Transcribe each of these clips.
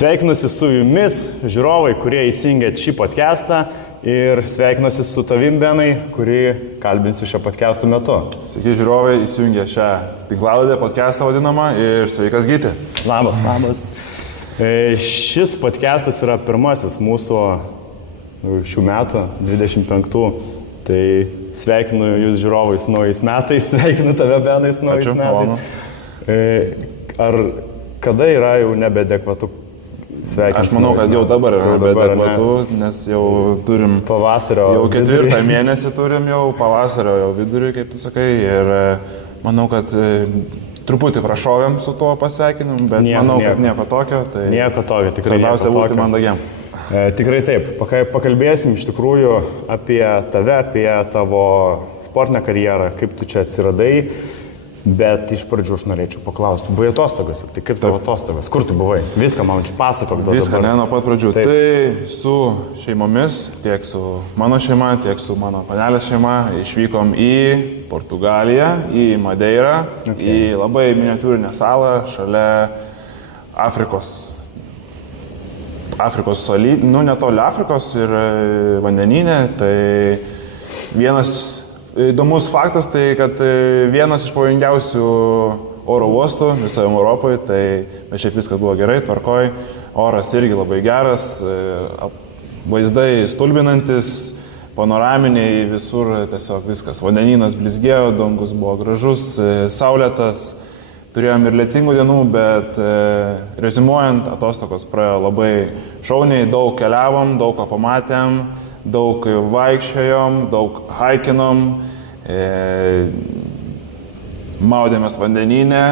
Sveikinuosi su jumis, žiūrovai, kurie įsijungėt šį podcastą ir sveikinuosi su tavim, Benai, kurį kalbinsiu šio podcast'o metu. Sveiki, žiūrovai, įsijungė šią tinklalaidę podcastą vadinamą ir sveikas Gyti. Labas. Šis podcastas yra pirmasis mūsų šių metų, 25. Tai sveikinu jūs, žiūrovai, su naujais metais, sveikinu tave, Benai, su naujais metais. Ar kada yra jau nebeadekvatu sveikinti? Aš manau, kad jau dabar yra nebeadekvatu, nes jau turim pavasario jau 4 mėnesį turim jau pavasario jau vidurį, kaip tu sakai, ir manau, kad truputį prašovėm su tuo pasveikinimu, bet kad nieko tokio. Tai nieko tokio, tikrai svarbiausia būti mandagiam. Tikrai taip. Pakalbėsim iš tikrųjų apie tave, apie tavo sportinę karjerą, kaip tu čia atsiradai. Bet iš pradžių aš norėčiau paklausti, buvai atostogose, tai kaip tavo atostogos, kur tu buvai? Viską man čia pasakok. Viską, nuo pat pradžių. Taip. Tai su šeimomis, tiek su mano šeima, tiek su mano panelės šeima išvykom į Portugaliją, į Madeirą, į labai miniatiūrinę salą šalia Afrikos saly, netoli Afrikos ir vandeninė. Tai vienas įdomus faktas, tai kad vienas iš pavojingiausių oro uostų visoje Europoje, tai šiaip viskas buvo gerai, tvarkoj, oras irgi labai geras, vaizdai stulbinantis, panoraminiai, visur tiesiog viskas. Vandenynas blizgėjo, dangus buvo gražus, saulėtas, turėjom ir lietingų dienų, bet reziumuojant, atostogos praėjo labai šauniai, daug keliavom, daug ko pamatėm. Daug vaikščiojom, daug haikinom, maudėmės vandenyne,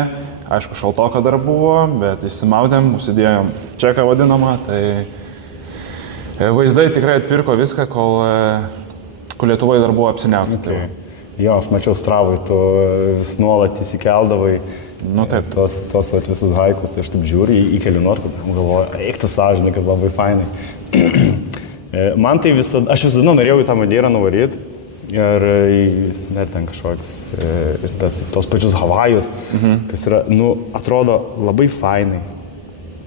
aišku, šaltoka dar buvo, bet išsimaudėm, užsidėjom čeką vadinamą, tai vaizdai tikrai atpirko viską, kol Lietuvoje dar buvo apsiniaukę. Jo, aš mačiau Stravoj, tu vis nuolat įsikeldavai, taip. Tos visus haikus, tai aš taip žiūriu, įkeliu nuotrauką, galvoju, eik tas sąžinė, kad labai fainai. Man tai visada, aš visada norėjau į tą Madeirą nuvaryti ir net ten kažkoks, tos pačius Havajus, kas yra, atrodo labai fainai,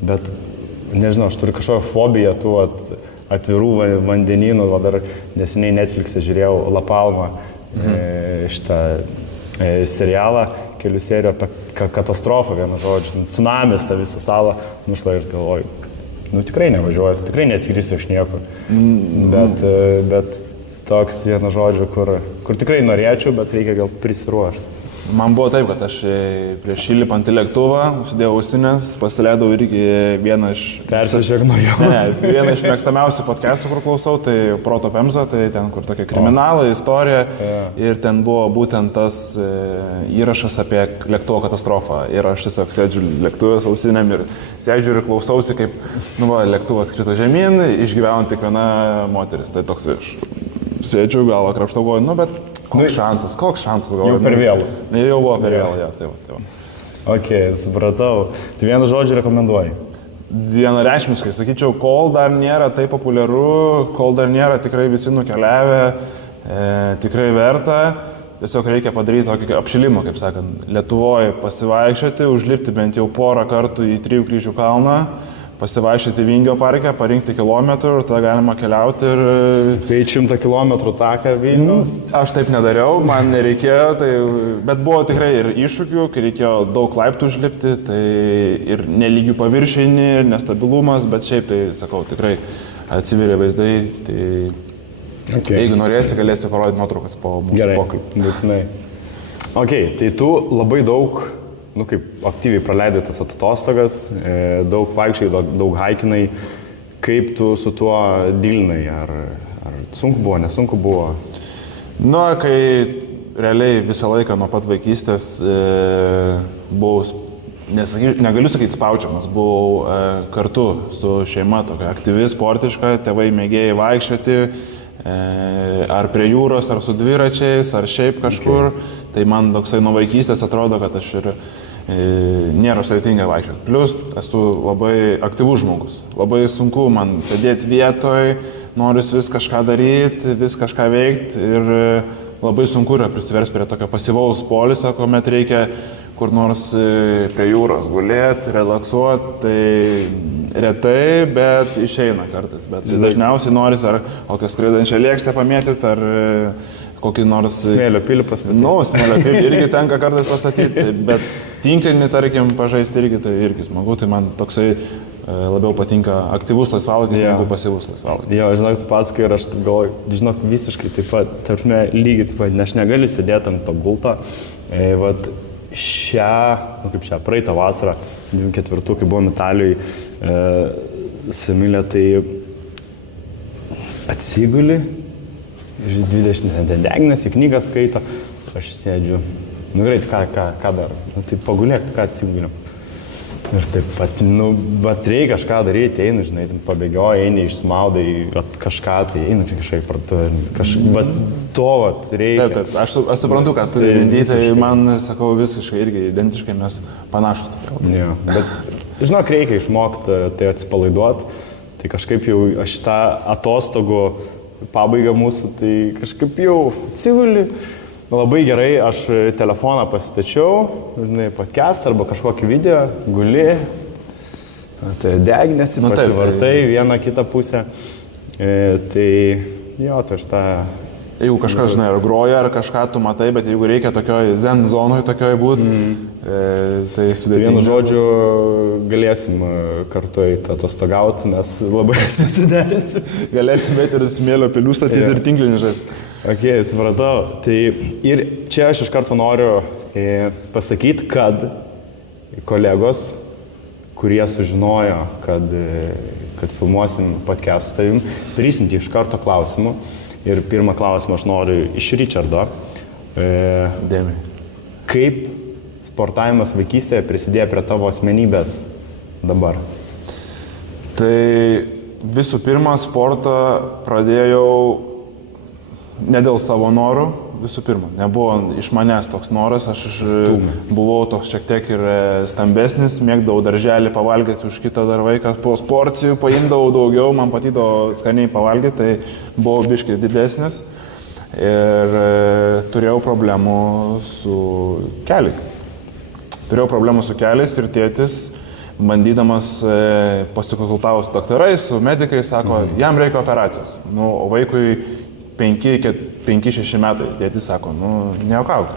bet nežinau, aš turiu kažkokią fobiją tų atvirų vandenynų, dar neseniai Netflix'e žiūrėjau La Palma šitą serialą, kelių serijų apie katastrofą, vienu žodžiu, tsunamis tą visą salą nušla ir galvoju. Tikrai nevažiuoju, tikrai neatskrisiu iš niekur, bet toks vieno žodžio, kur tikrai norėčiau, bet reikia gal prisiruošti. Man buvo taip, kad aš prieš įlipant į lėktuvą, užsidėjau ausinės, pasileidau irgi vieną iš... Persižegnojau. Vieną iš mėgstamiausių podcastų, kur klausau, tai Proto Pemza, tai ten, kur tokia kriminalą, istorija, ir ten buvo būtent tas įrašas apie lėktuvo katastrofą. Ir aš tiesiog sėdžiu lėktuvės ausinėm ir sėdžiu ir klausausi, kaip lėktuvas krito žemyn, išgyveno tik viena moteris. Tai toks sėdžiu, galvą krapštau, bet... Koks šansas, galvoju. Jau per vėlų. Jau buvo per vėlų, tai va. Ok, supratau. Tai vieną žodžią rekomenduoji? Vienareikšmiškai, sakyčiau, kol dar nėra tai populiaru, kol dar nėra tikrai visi nukeliavę, tikrai verta. Tiesiog reikia padaryti tokį apšilimą, kaip sakant, Lietuvoje pasivaikščioti, užlipti bent jau porą kartų į Trijų kryžių kalną, pasivaikščioti Vingio parke, parinkti kilometrų ir tada galima keliauti ir... Tai 100 kilometrų taką Vilniaus? Aš taip nedariau, man nereikėjo, bet buvo tikrai ir iššūkių, kai reikėjo daug laiptų užlipti, tai ir nelygių paviršinį, ir nestabilumas, bet šiaip tai, sakau, tikrai atsiveria vaizdai, tai jeigu norėsi, galėsi parodyti nuotraukas po mūsų pokalbio. Gerai, būtinai. Ok, tai tu labai daug... kaip aktyviai praleidai tas atostogas, daug vaikščiai, daug haikinai. Kaip tu su tuo dylinai? Ar sunku buvo, nesunku buvo? Kai realiai visą laiką nuo pat vaikystės buvau, negaliu sakyti spaudžiamas, buvau kartu su šeima tokia aktyvi, sportiška, tėvai mėgėjai vaikščioti, ar prie jūros, ar su dviračiais, ar šiaip kažkur. Tai man toksai nuo vaikystės atrodo, kad aš ir nėra sudėtinga vaikščioti. Plius esu labai aktyvus žmogus. Labai sunku man sėdėti vietoj, noriu vis kažką daryti, vis kažką veikti ir labai sunku yra prisiversti prie tokio pasyvaus poilsio, kuomet reikia kur nors prie jūros gulėti, relaksuoti. Tai Retai, bet išeina kartais. Bet dažniausiai norisi ar kokią skraidančią lėkštę pamėtyti, ar kokį nors... Smėlio pilį pastatyti. Smėlio pilį irgi tenka kartais pastatyti, bet tinklinį, tarkim, pažaisti irgi, tai irgi smagu, tai man toksai labiau patinka aktyvus laisvalaikis negu pasyvus laisvalaikis. Jo, žinok, tu pasakai ir aš taip galvoju, žinok, visiškai taip pat, tarpme, lygiai taip pat, aš negaliu sėdėti ant to gulto. Vat praeitą vasarą, 24, kai buvom Italijoj, Semilė, tai atsiguli, 20 deginasi, knygą skaito, aš sėdžiu, nu greit, ką dar, nu tai pagulėk, ką atsiguliu. Ir taip pat, reikia kažką daryti, einu, žinai, pabėgioji, eini, išsmaudai, kažką, tai einu čia kažkaip parduotuvę, reikia. Taip, aš suprantu, kad turi minty, tai man, sakau, visiškai irgi identiškai mes panašus. Jo, bet, žinok, reikia išmokti tai atsipalaiduoti, tai kažkaip jau aš tą atostogų pabaigą mūsų, tai kažkaip jau atsiguli. Labai gerai, aš telefoną pasitačiau, žinai, podcast arba kažkokį video, guli, tai deginėsi, pasivartai vieną kitą pusę. Tai jo, tai aš tą... Jeigu kažkas, žinai, ar groja, ar kažką tu matai, bet jeigu reikia tokioj zen zonoj tokioj būti, tai sudėtinga. Vienu žodžiu, galėsim kartu atostogauti, mes labai susiderinsim. Galėsim bet ir smėlio pilių statyti ir tinklinį žaisti. Ok, supratau. Tai ir čia aš iš karto noriu pasakyti, kad kolegos, kurie sužinojo, kad filmuosim podcast su tavim, prisimti iš karto klausimų. Ir pirmą klausimą aš noriu iš Richardo. Dėmei. Kaip sportavimas vaikystėje prisidėjo prie tavo asmenybės dabar? Tai visų pirma, sportą pradėjau ne dėl savo norų, visų pirma. Nebuvo iš manęs toks noras, aš buvau toks šiek tiek ir stambesnis, mėgdavau darželį pavalgyti už kitą dar vaiką, po porcijų paimdavau daugiau, man patydavo skaniai pavalgyti, tai buvau biškai didesnis ir turėjau problemų su keliais. Ir tėtis, bandydamas pasikonsultavus su daktarais, su medikais, sako, jam reikia operacijos. O vaikui 5-6 metai, tėtis sako, nejuokauk,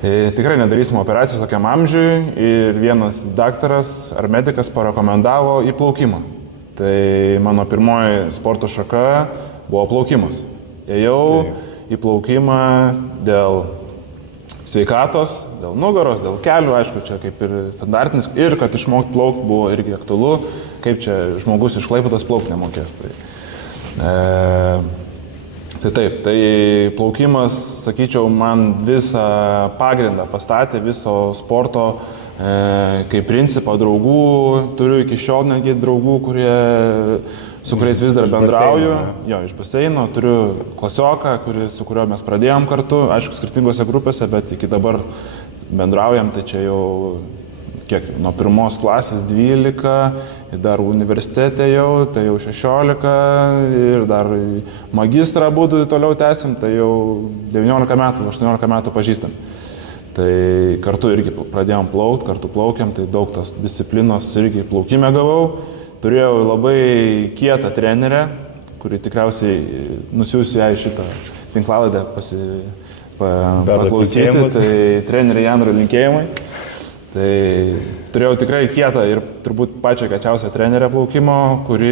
tikrai nedarysim operacijos tokiam amžiui ir vienas daktaras ar medikas parekomendavo į plaukimą. Tai mano pirmoji sporto šaka buvo plaukimas. Ėjau į plaukimą dėl sveikatos, dėl nugaros, dėl kelių, aišku, čia kaip ir standartinis ir kad išmokti plaukti buvo irgi aktualu, kaip čia žmogus iš Klaipėdos plaukti nemokės. Tai taip, tai plaukimas, sakyčiau, man visą pagrindą pastatė, viso sporto kaip principą draugų, turiu iki šiol netgi draugų, su kuriais vis dar bendrauju. Jo, iš baseino, turiu klasioką, su kuriuo mes pradėjom kartu, aišku, skirtingose grupėse, bet iki dabar bendraujam, tai čia jau nuo pirmos klasės 12, dar universitete jau, tai jau 16 ir dar magistrą būdų toliau tęsim, tai jau 19 metų, 18 metų pažįstam. Tai kartu irgi pradėjom plaukti, kartu plaukiam, tai daug tos disciplinos irgi plaukime gavau. Turėjau labai kietą trenerę, kuri tikriausiai nusiųsiu ją į šitą tinklalaidę paklausyti, tai trenerė Janro linkėjimai. Tai turėjau tikrai kietą ir turbūt pačią kiečiausią trenerę plaukimo, kuri,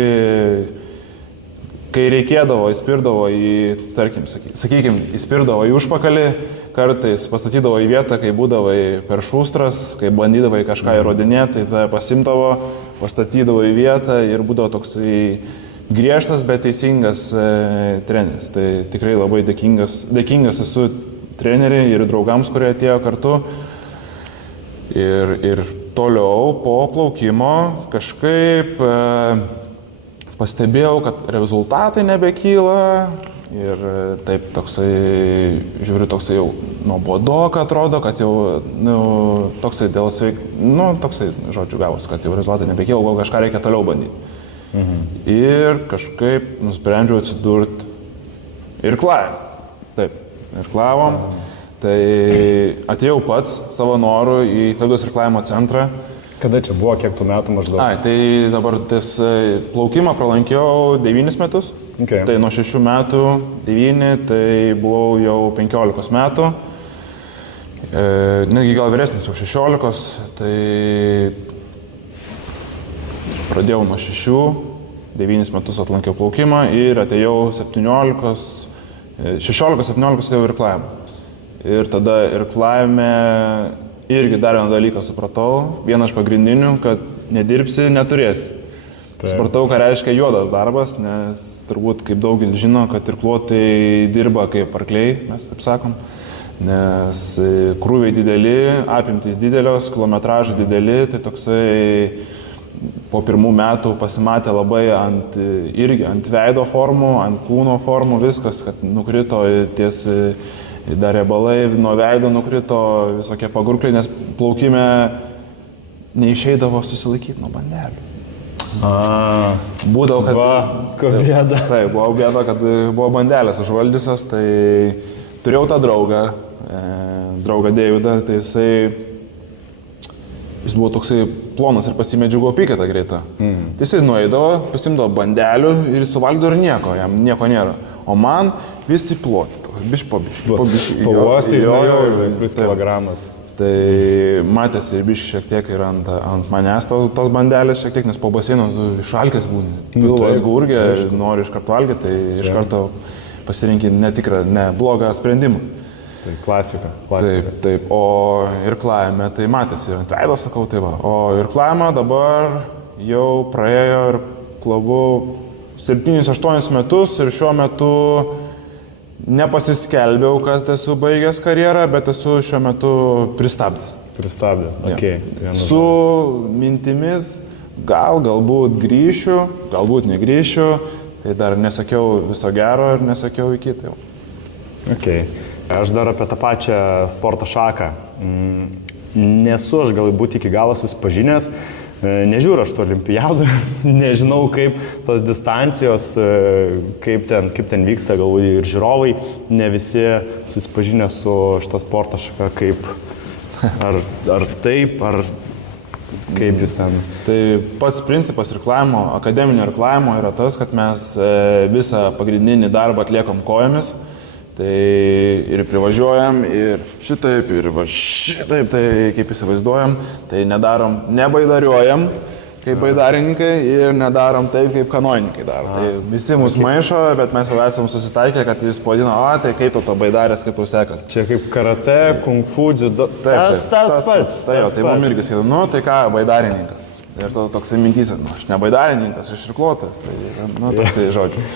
kai reikėdavo, įspirdavo įspirdavo į užpakalį, kartais pastatydavo į vietą, kai būdavai per šustras, kai bandydavai kažką įrodinėti, tai tave pasimdavo, pastatydavo į vietą ir būdavo toksai griežtas, bet teisingas treneris. Tai tikrai labai dėkingas esu treneriai ir draugams, kurie atėjo kartu. Ir toliau po plaukimo kažkaip pastebėjau, kad rezultatai nebekyla ir taip toksai, žiūriu, toksai jau nuobodoka atrodo, kad jau toksai dėl toksai, žodžiu, gavos, kad jau rezultatai nebekyla, gal kažką reikia toliau bandyti. Ir kažkaip nusprendžiau atsidurti irklavime. Taip, irklavom. Tai atėjau pats savo noru į Klaipėdos irklavimo centrą, Kada čia buvo, kiek tų metų maždaug? Ai, tai dabar tas plaukimą pralankiau 9 metus. Okay. Tai nuo 6 metų, 9, tai buvau jau 15 metų. Netgi gal vyresnis jau 16, tai pradėjau nuo 6, 9 metus atlankiau plaukimą ir atėjau 16-17 atėjau irklavimą. Ir tada irklavime irgi dar vieną dalyką supratau, vieną iš pagrindinių, kad nedirbsi, neturėsi. Supratau, ką reiškia juodas darbas, nes turbūt kaip daugelis žino, kad irkluotojai dirba kaip arkliai, mes taip sakom, nes krūviai dideli, apimtys didelios, kilometražai dideli, tai toksai po pirmų metų pasimatė labai ant veido formų, ant kūno formų, viskas, kad nukrito ties dar riebalai, nuo veido nukrito visokie pagurkliai, nes plaukime neišeidavo susilaikyti nuo bandelių. Būdavo, kad bėda. Taip, buvo bėda, kad buvo bandelės užvaldysios, tai turėjau tą draugą Deividą, tai jis buvo toksai plonas ir pasimedžiugo piketą greitą. Tai jisai nueidavo, pasimdavo bandelių ir suvalgydavo ir nieko, jam nieko nėra. O man visi ploti, biški po biški. Pavostai, žinau, vis kilogramas. Tai matėsi ir biški šiek tiek ir ant manęs tos bandelės šiek tiek, nes po baseino išalkęs būni. Pilvas gurgė, nori iš karto valgyti, tai iš karto pasirinkti netikrą, blogą sprendimą. Tai klasika. Taip. O irklavime tai matėsi ir ant veido, sakau, tai va. O irklavimą dabar jau praėjo ir klavu 7-8 metus ir šiuo metu nepasiskelbiau, kad esu baigęs karjerą, bet esu šiuo metu pristabdęs. Okay. Su mintimis, galbūt grįšiu, galbūt negrįšiu, tai dar nesakiau viso gero ir nesakiau iki tai jau. Okay. Aš dar apie tą pačią sporto šaką. Nesu aš galbūt iki galo susipažinęs, nežiūriu aš to olimpiadų, nežinau kaip tos distancijos, kaip ten vyksta, galbūt ir žiūrovai, ne visi susipažinę su šitą sporto šaką, kaip, ar taip, ar kaip jūs ten. Tai pats principas irklavimo, akademinio irklavimo yra tas, kad mes visą pagrindinį darbą atliekam kojomis. Tai ir privažiuojam, ir šitaip, ir šitaip, tai kaip įsivaizduojam, tai nebaidariuojam kaip baidarininkai ir nedarom taip, kaip kanonininkai daro. Tai visi mus maišo, bet mes jau esam susitaikę, kad jis pavadino, tai kaip to baidarės, kaip tau sekas. Čia kaip karate, kung fu, dziudo, tas pats. Tai mums irgi sakė, tai ką, baidarininkas. Ir to toksai mintys, aš ne baidarininkas, aš irkluotojas, tai toksai žodžiu.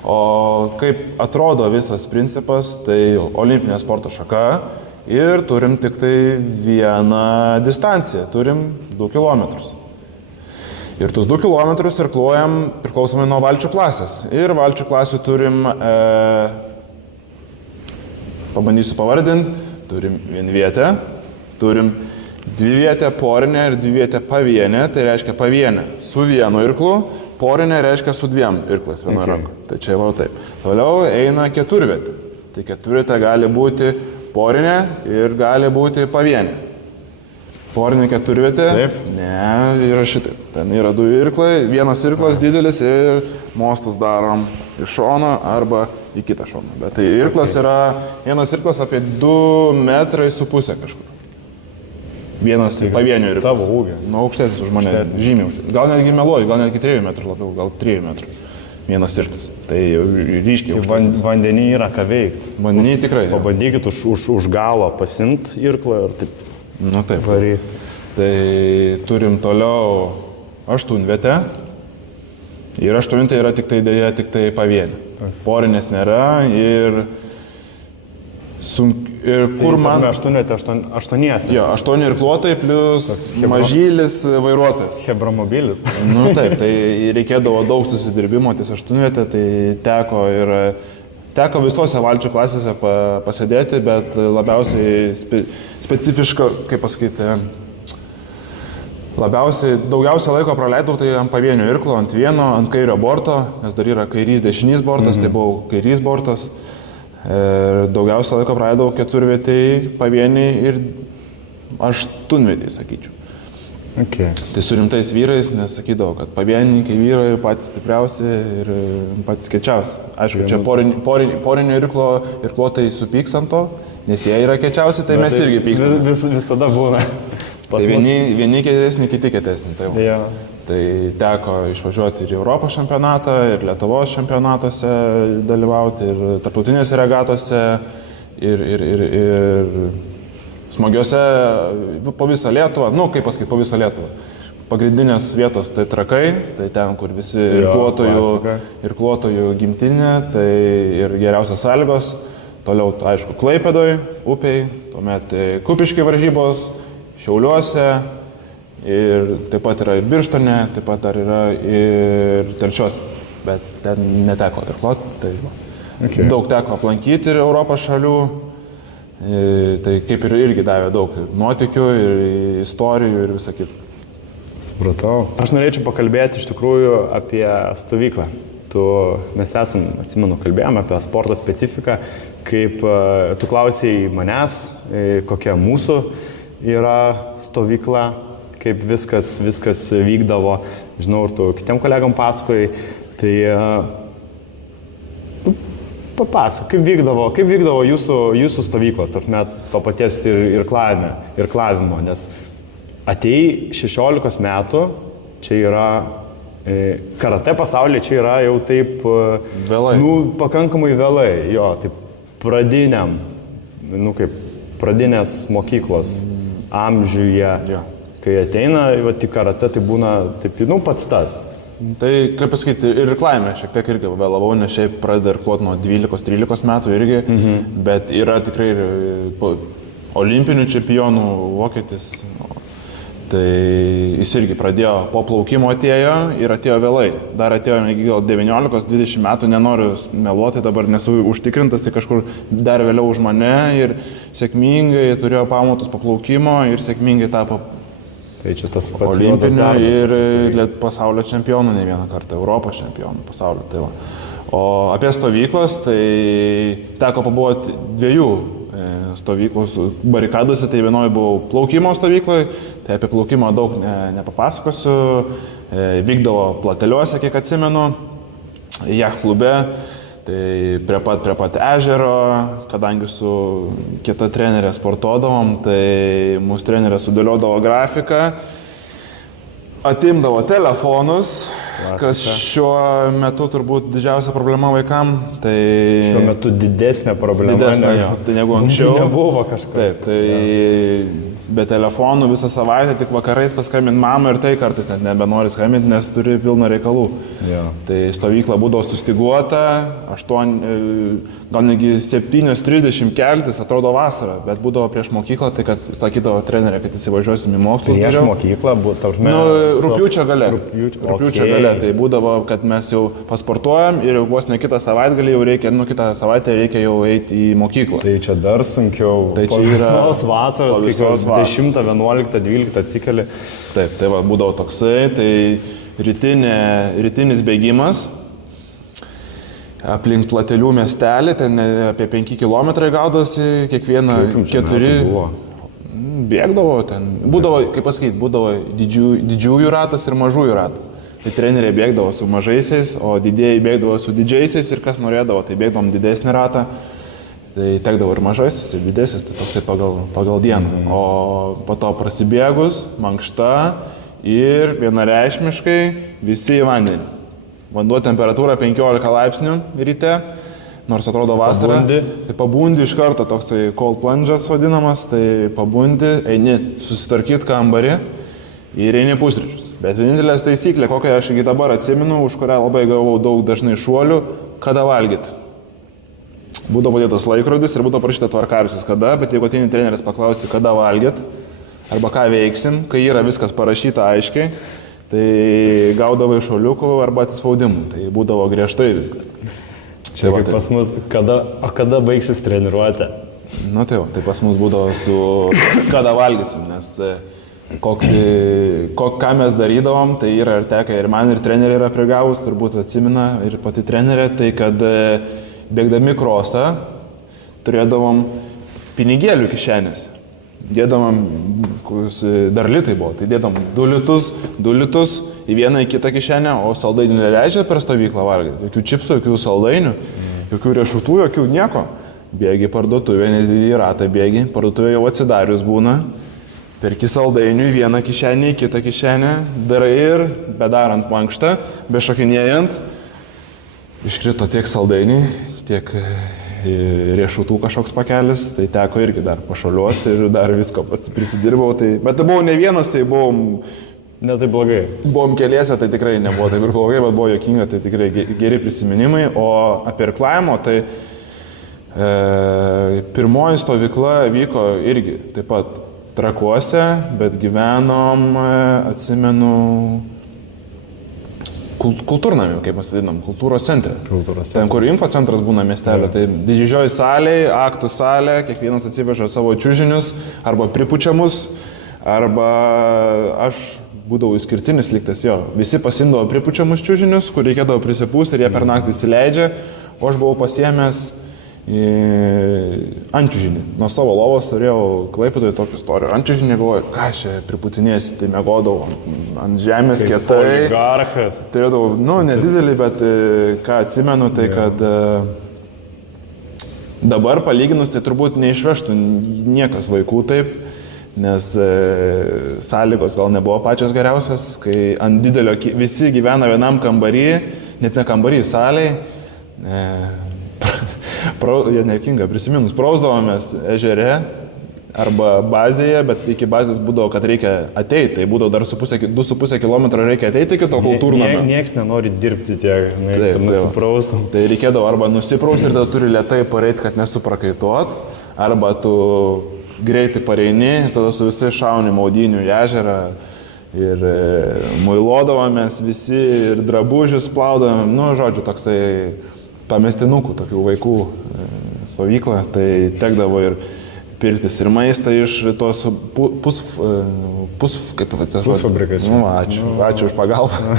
O kaip atrodo visas principas, tai olimpinė sporto šaka ir turim tik tai vieną distanciją, turim 2 kilometrus. Ir tuos 2 kilometrus irkluojam priklausomai nuo valčių klasės. Ir valčių klasių turim, pabandysiu pavardinti, turim vienvietę, turim dvivietę porinę ir dvivietę pavienę, tai reiškia pavienę su vienu irklu. Porinė reiškia su 2 irklais vienoje rankoje. Tai čia jau taip. Toliau eina keturvietė. Tai keturvietė gali būti porinė ir gali būti pavienė. Porinė keturvietė? Taip. Ne, yra šitaip. Ten yra 2 irklai, vienas irklas didelis ir mostus darom iš šono arba į kitą šoną. Bet tai irklas yra, vienas irklas apie 2,5 metrai kažkur. Vienas pavienio irklas. Tavo ūgio. Nu, aukštesnis už mane, žymiai aukštesnis. Gal netgi meluoju, gal netgi 3 metrų labiau, gal 3 metrų. Vienas irklas. Tai ryškiai aukštesnis. Vandenį yra ką veikti. Vandenį tikrai. Pabandykit už galo pasimti irklą ir taip. Nu taip. Varyti. Tai turim toliau aštuonvietę. Ir aštuonvietė yra tik tai pavienė. Porinės nėra ir... Ir kur man... 8. Jo, 8 irkluotojai plus mažylis vairuotojas. Hebramobilis. Nu taip, tai reikėdavo daug susidirbimo ties 8, tai teko visose valčių klasėse pasėdėti, bet labiausiai specifiška, kaip pasakyti, daugiausia laiko praleidau tai ant pavienio irklo, ant vieno, ant kairio borto, nes dar yra kairys dešinys bortas, tai buvau kairys bortas. Daugiausia laiko praleidau keturvietėj, pavieniai ir aštuonvietėj, sakyčiau. Okay. Tai su rimtais vyrais nesakydavo, kad pavienininkai vyrai patys stipriausi ir patys kečiausi. Aišku, čia porinio irkluotojai supyks ant to, nes jie yra kečiausi, tai mes irgi pykstame. Visada būna. Tai vieni kietesni, kiti kietesni. Tai, yeah. Tai teko išvažiuoti ir Europos čempionatą, ir Lietuvos čempionatuose dalyvauti, ir tarptautinėse regatose, ir smagiuose po visą Lietuvą, kaip pasakyti, po visą Lietuvą. Pagrindinės vietos tai Trakai, tai ten, kur visi irkluotojų gimtinė, tai ir geriausios sąlygos. Toliau, aišku, Klaipėdoj, Upiai, tuomet Kupiškiai varžybos, Šiauliuose, ir taip pat yra ir Birštone, taip pat dar yra ir Telšiuose, bet ten neteko irkluoti, tai daug teko aplankyti ir Europos šalių. Tai kaip ir irgi davė daug nuotykių ir istorijų ir visą kitą. Supratau. Aš norėčiau pakalbėti iš tikrųjų apie stovyklą. Mes atsimenu, kalbėjome apie sporto specifiką, kaip tu klausėjai manęs, kokia mūsų yra stovykla, kaip viskas vykdavo. Žinau, ir tu kitiem kolegam pasakojai. Tai papasakok, kaip vykdavo jūsų stovyklos, tarp to paties ir klavimo, nes atėjai 16 metų, čia yra, karate pasaulyje čia yra jau taip, vėlai. Pakankamai vėlai, jo, taip pradiniam, kaip pradinės mokyklos amžiuje, kai ateina į karate, tai būna taip, pats tas. Tai, kaip pasakyti, ir klaime šiek tiek irgi vėlavau, nes šiaip pradeda irkluoti nuo 12-13 metų irgi, bet yra tikrai ir olimpinių čempionų vokietis. Tai jis irgi pradėjo po plaukimo atėjo ir atėjo vėlai. Dar atėjo gal 19-20 metų, nenoriu meluoti, dabar nesu užtikrintas, tai kažkur dar vėliau už mane ir sėkmingai turėjo pamatus po plaukimo ir sėkmingai tapo tai čia tas pats olimpinių ir pasaulio čempionų ne vieną kartą, Europos čempionų pasaulio. Tai va. O apie stovyklas, tai teko pabuvoti 2 stovyklos barikadose, tai vienoje buvau plaukimo stovykloje, tai apie plaukimą daug nepapasakosiu, vykdavo plateliuose, kiek atsimenu, jacht klube. Tai prie pat ežero, kadangi su kita trenerė sportuodavom, tai mūsų trenerė sudėliodavo grafiką, atimdavo telefonus, kas šiuo metu turbūt didžiausia problema vaikam. Tai šiuo metu didesnė problema negu anksčiau. Nebuvo kažkas. Taip, tai be telefonų visą savaitę, tik vakarais paskambint mamą ir tai kartais net nebenori skambinti, nes turi pilną reikalų. Tai stovykla būdavo sustiguota, 8, gal negi 7:30 keltis, atrodo vasara, bet būdavo prieš mokyklą, tai kad sakydavo trenerė, kad įsivažiuosim į mokslus. Prieš mokyklą būtų, rugpjūčio gale. Rugpjūčio gale, tai būdavo, kad mes jau pasportuojam ir jau vos ne kitą savaitgalį jau reikia, kitą savaitę reikia jau eiti į mokyklą. Tai čia dar sunkiau. Tai po visos vasaros, kai 10, 11, 12 atsikeli. Taip, tai va, būdavo toksai, tai rytinis bėgimas aplink Platelių miestelį, ten apie 5 km gaudosi, kiekvieną 4 bėgdavo ten. Būdavo, kaip pasakyti, būdavo didžiųjų ratas ir mažųjų ratas. Tai treneriai bėgdavo su mažaisiais, o didieji bėgdavo su didžiaisiais ir kas norėdavo, tai bėgdavom didesnį ratą. Tai tekdavo ir mažasis, ir didesnis, tai toksai pagal dieną. O po to prasibėgus, mankšta ir vienareikšmiškai visi į vandenį. Vanduo temperatūra 15 laipsnių ryte, nors atrodo vasara. Tai pabundi iš karto toksai cold plunge'as vadinamas, tai pabundi, eini susitvarkyti kambarį ir eini pusryčius. Bet vienintelės taisyklė, kokią aš iki dabar atsimenu, už kurią labai gavau daug dažnai šuolių, kada valgyti. Būdavo dėtas laikrodis ir būdavo parašyta tvarkaraštis kada, bet jeigu ateini treneris paklausti, kada valgyt, arba ką veiksim, kai yra viskas parašyta aiškiai, tai gaudavo iš šuoliukų arba atsispaudimų, tai būdavo griežtai viskas. Čia kaip pas mus, kada baigsis treniruotė? Nu tai pas mus būdavo su kada valgysim, nes ką mes darydavom, tai yra ir teka, ir man, ir treneriai yra prigavus, turbūt atsimena ir pati trenerė, tai kad bėgdami krosą turėdavom pinigėlių kišenėse. dėdavom, dar litai buvo, tai dėdavom 2 litus į vieną į kitą kišenę, o saldainių neleidžia per stovyklą valgyti. Jokių čipsų, jokių saldainių, jokių riešutų, jokių nieko. Bėgi parduotuvė, nes didį ratą bėgi, parduotuvė jau atsidarius būna. Perki saldainių į vieną kišenę, į kitą kišenę, darai ir bedarant mankštą, bešokinėjant, iškrito tiek saldainiai, tiek riešutų kažkoks pakelis, tai teko irgi dar pašaliuoti ir dar visko pats prisidirbau. Bet tai buvau ne vienas, tai buvom... Ne taip blogai. Buvom keliese, tai tikrai nebuvo taip ir blogai, bet buvo juokinga, tai tikrai geri prisiminimai. O apie irklavimo, tai pirmoji stovykla vyko irgi taip pat Trakuose, bet gyvenom, atsimenu, kultūrnami, kaip mes vadinam, kultūros centre. Ten, kur infocentras būna miestelio, tai didžioji salė, aktų salė, kiekvienas atsiveža savo čiužinius, arba pripučiamus, arba aš būdavau išskirtinis liktas jo. Visi pasimdavo pripučiamus čiužinius, kur reikėdavo prisipūsti ir jie per naktį įsileidžia, o aš buvau pasiėmęs ančiužinį. Nuo savo lovos turėjau Klaipėdoje tokią istoriją. Ančiužinį galvoju, ką aš čia priputinėsiu, tai mėgodavau ant žemės kietai. Oligarchas. Turėdavau, nedidelį, bet ką atsimenu, tai kad dabar palyginus, tai turbūt neišvežtų niekas vaikų taip, nes sąlygos gal nebuvo pačios geriausias, kai ant didelio, visi gyvena vienam kambarį, net ne kambarį, salėj. Jie nekinga, prisiminus, prausdavomės ežere arba bazėje, bet iki bazės būdavo, kad reikia ateiti, tai būdavo dar 2,5 km reikia ateiti iki to kultūrnamio. Niekas nenori dirbti tiek, kad nusipraustum. Tai reikėdavo arba nusipraust ir tada turi lėtai pareiti, kad nesuprakaituot, arba tu greitai pareini ir tada su visai šauni maudynių į ežerą ir muilodavomės visi ir drabužius plaudavome, žodžiu, toksai pamestinukų, tokių vaikų stovyklą, tai tekdavo ir pirktis ir maistą iš tos pusfabrikačių. Ačiū už pagalbą.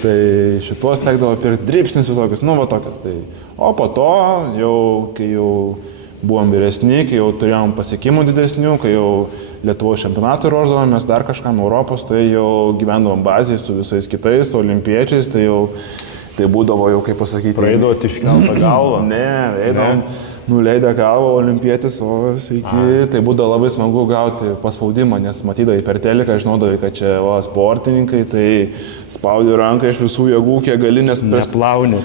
Tai šitos tekdavo pirkti dribšnis visokius, tokius. Tai. O po to, jau, kai jau buvom vyresni, kai jau turėjom pasiekimų didesnių, kai jau Lietuvos čempionatui ruošdavomės dar kažkam Europos, tai jau gyvendavom bazėje su visais kitais olimpiečiais, tai jau tai būdavo jau, kaip pasakyti... Praeidavo iškeltą galvą? Ne, eidavom, nuleidę galvą olimpietis, o sveiki, tai būdavo labai smagu gauti paspaudimą, nes matydavai per teliką, žinodavai, kad čia sportininkai, tai spaudi ranką iš visų jėgų, kiek gali, nes... Neplauni.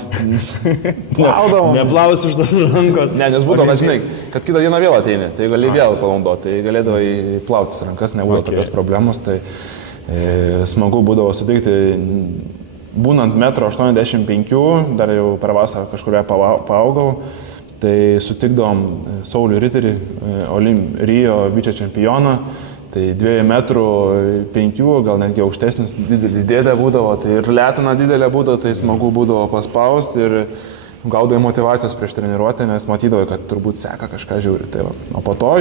Plaudavom. Neplausi už tos rankos. Ne, nes būdavo, kad žinai, kad kitą dieną vėl ateini, tai gali vėl panaudoti, tai galėdavai plautis rankas, nebūdavo tokios problemos, tai smagu būdavo suteikti... Būnant 1,85 m, dar jau per vasarą kažkuria paaugau, tai sutikdavom Saulių Riterį, Rio vice čempioną, tai 2,5 m, gal netgi aukštesnis, didelis dėdė būdavo, tai ir letina didelė būdavo, tai smagu būdavo paspausti ir gaudavai motivacijos prieš treniruotę, nes matydavai, kad turbūt seka kažką žiūri. Tai va. O po to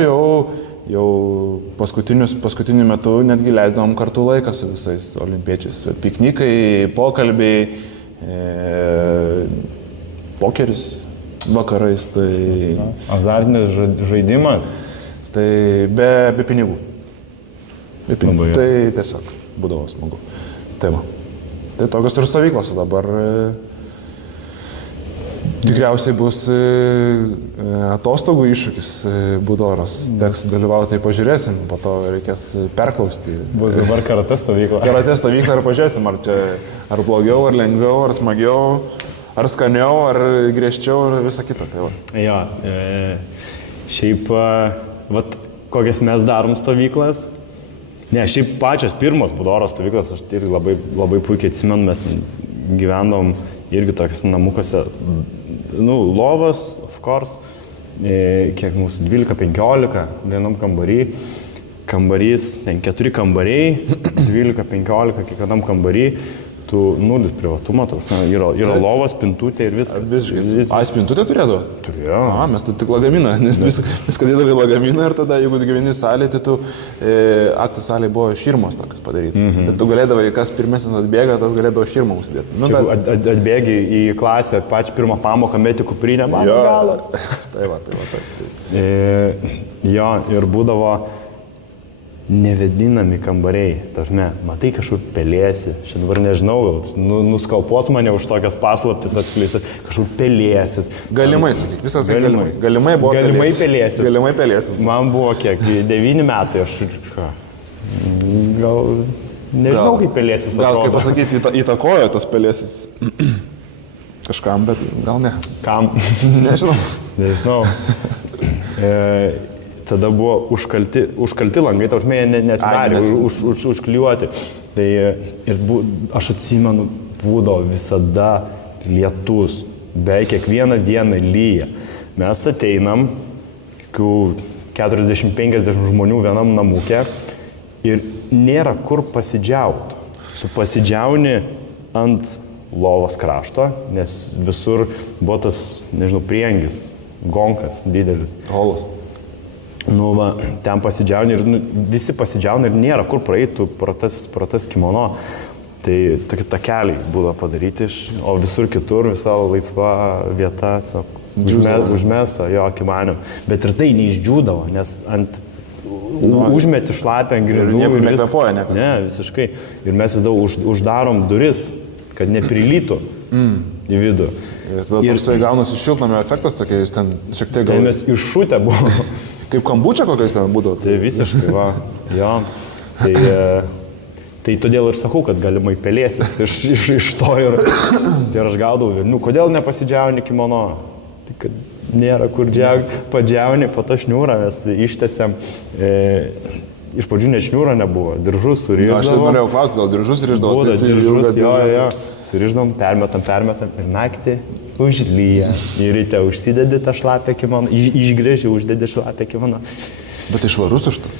jau paskutiniu metu netgi leisdavom kartu laiką su visais olimpiečiais. Piknikai, pokalbiai, pokeris vakarais. Tai... Azartinis žaidimas? Tai be pinigų. Tai tiesiog būdavo smagu. Tai va. Tai tokios ir stovyklos dabar. Tikriausiai bus atostogų iššūkis Budoros. Teks dalyvauti, tai pažiūrėsim, po to reikės perklausti. Bus dabar karatė stovykla. Karatė stovykla ir pažiūrėsim, ar blogiau, ar lengviau, ar smagiau, ar skaniau, ar griežčiau ir visa kita. Tai va. Jo, šiaip, kokias mes darom stovyklas. Ne, šiaip pačios pirmos Budoros stovyklas, aš irgi labai puikiai atsimenu, mes gyvendom irgi tokiuose namukuose, lovas, of course, kiek mūsų 12-15, vienam kambarys, 4 kambariai, 12-15 kiekvienam kambarį, tu nulis privatumo, yra lovas, spintutė ir viskas. A, spintutė turėdavo? Turėjo. Mes tu tik lagaminą, nes viską dėdavai lagaminą ir tada, jeigu tu gyveni salėje, tai tu aktų salėje buvo širmos tokias padaryti. Tai tu galėdavai, kas pirmesis atbėga, tas galėdavo širmą užsidėti. Atbėgi į klasę, pačią pirmą pamoką, meti kuprinę, mano galas. Tai va. Jo, ir būdavo nevedinami kambariai. Tarme, matai kažkur pelėsi, šiandien dabar nežinau, gal nuskalpos mane už tokias paslaptis atskleisit, kažkur pelėsis. Galimai, sakyk, visas galimai. Galimai buvo pelėsis. Galimai pelėsis. Man buvo kiek, 9 metai, aš gal nežinau, kaip pelėsis atrodo. Gal, kaip pasakyti, įtakojo tas pelėsis kažkam, bet gal ne. Kam? Nežinau. Tada buvo užkalti langai, tarpmė neatsidarė, užklijuoti. Tai aš atsimenu, būdavo visada lietus, beveik kiekvieną dieną lyja. Mes ateinam, 40-50 žmonių vienam namukė ir nėra kur pasidžiauti. Tu pasidžiauni ant lovos krašto, nes visur buvo tas, nežinau, priengis, gonkas didelis. Holas. Nu, va, ten pasidžiauni ir visi pasidžiauna ir nėra kur praeitų pro tas kimono. Tai tokie takeliai būdavo padaryti, o visur kitur visa laisva vieta, užmesta, jo, kimanėm. Bet ir tai neišdžiūdavo, nes užmeti šlapę ant grindų. Niekur nekvepuoja, niekas. Ne, visiškai. Ir mes vis daug uždarom duris, kad neprilytų į vidų. Ir tada toksai gaunasi šiltnamio efektas, tokia jūs ten šiek tiek Tai mes iššūtę buvo. Kaip kambučia kokiais ten būdavo. Tai visiškai, va, jo. Tai todėl ir sakau, kad galimai pelėsis iš to ir aš gaudavau, nu, kodėl nepasidžiauni kimono? Tai kad nėra kur padžiauni, po to šniūrą mes ištėsiam. Iš pradžių nešniūro nebuvo, diržus suriždavom. Aš norėjau klausti, gal diržus suriždavom? Būda, diržus, jo. Suriždavom, permetam ir naktį užlyja. Ir ryte užsidedi tą šlapę kimoną, išgrėži, uždedi šlapę kimoną. Bet tai švarus už to?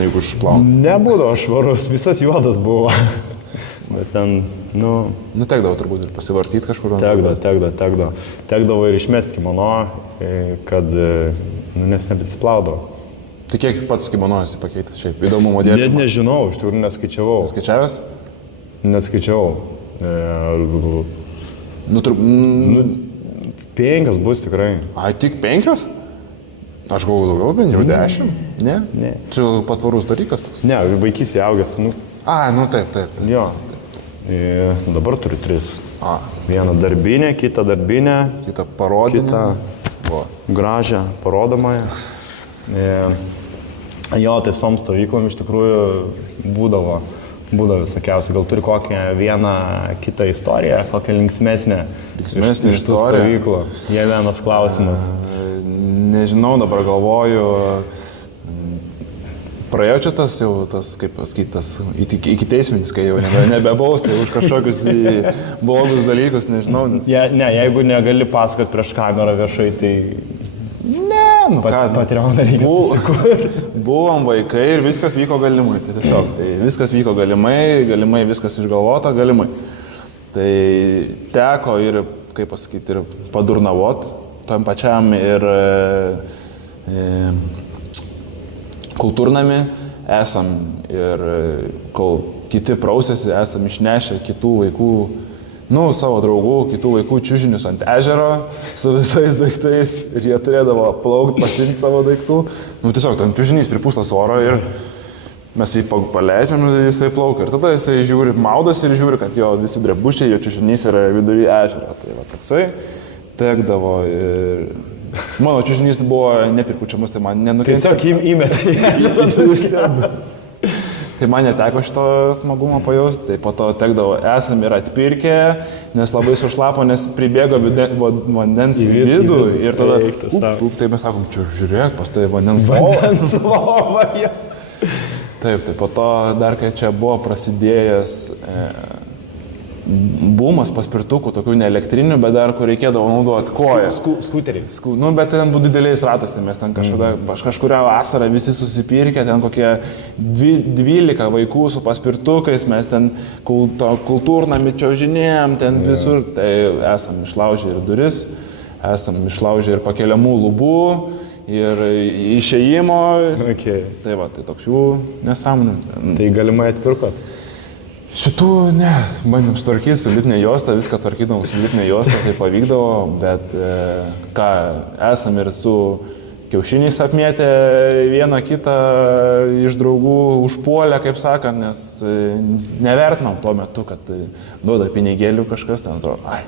Jeigu užplauni? Nebūdavo švarus, visas juodas buvo. Mes ten, Nu, tekdavo turbūt ir pasivartyti kažkur. Tekdavo ir išmesti kimono, kad, nes nebesiplaudavo. Tai kiek pats kimono esi pakeitęs šiaip? Įdomumo dėlį? Net nežinau, iš tikrųjų neskaičiavau. Skaičiavęs? Neskaičiavau. 5 bus tikrai. Ai, tik 5? Aš galvoju daugiau, bent jau 10. Ne? Čia patvarus dalykas toks. Ne, vaikystėje augęs, taip. Jo. Dabar turiu 3. Vieną darbinę, kitą darbinę. Kitą parodinę. Kitą gražią parodomąją. Jo, tai tom stovyklom iš tikrųjų būdavo visokiausių. Gal turi kokią vieną kitą istoriją, kokią linksmesnę iš tų stovyklų. Jie vienas klausimas. Nežinau, dabar galvoju, praėjo čia tas, kaip pasakyti, tas iki teisminis, kai jau nebebaustai už kažkokius blogus dalykus, nežinau. Jeigu negali pasakoti prieš kamerą viešai, tai... Patreoną reikia susikurti. Buvom vaikai ir viskas vyko galimai. Tai tiesiog, viskas vyko galimai viskas išgalvota, galimai. Tai teko ir, kaip pasakyti, ir padurnavot tom pačiam ir kultūrnami esam ir kol kiti prausėsi, esam išnešę kitų vaikų, savo draugų, kitų vaikų čiužinius ant ežero su visais daiktais ir jie turėdavo plaukti, pasimti savo daiktų. Tiesiog tam čiužinys pripūstas oro ir mes jį paleidžiam ir jisai plaukia. Ir tada jisai žiūri, maudas ir žiūri, kad jo visi drebučiai, jo čiužinys yra vidury ežero. Tai va toksai tekdavo ir... Mano čiužinys buvo nepripučiamas, tai man nenukentėjo. Tiesiog įmetė į ežerą. Tai man neteko šito smagumo pajausti, tai po to tekdavo esam ir atpirkę, nes labai sušlapo, nes pribėgo vandens į vidų ir tada, tai mes sakom, čia žiūrėk, pas tai vandens lova. Taip, tai po to dar, kai čia buvo prasidėjęs bumas paspirtukų, tokių neelektrinių, bet dar, kur reikėdavo naudoti koją. Skuteriai. Bet ten buvo dideliais ratas, tai mes ten kažkuria vasarą visi susipirkę, ten kokie 12 vaikų su paspirtukais, mes ten kultūrnami čiaužinėjom, ten visur, tai esam išlaužę ir duris, esam išlaužę ir pakeliamų lubų, ir išėjimo. Okay. Tai va, tai toks jų nesąmonė. Tai galimai atpirkot? Šitų, ne, bandėm sutvarkyti su litinė juosta, viską tvarkydavom su litinė juosta, tai pavykdavo, bet esam ir su kiaušiniais apmėtė vieną kitą iš draugų, užpuolė, kaip sakant, nes nevertinom tuo metu, kad duoda pinigėlių kažkas, ten atrodo, ai,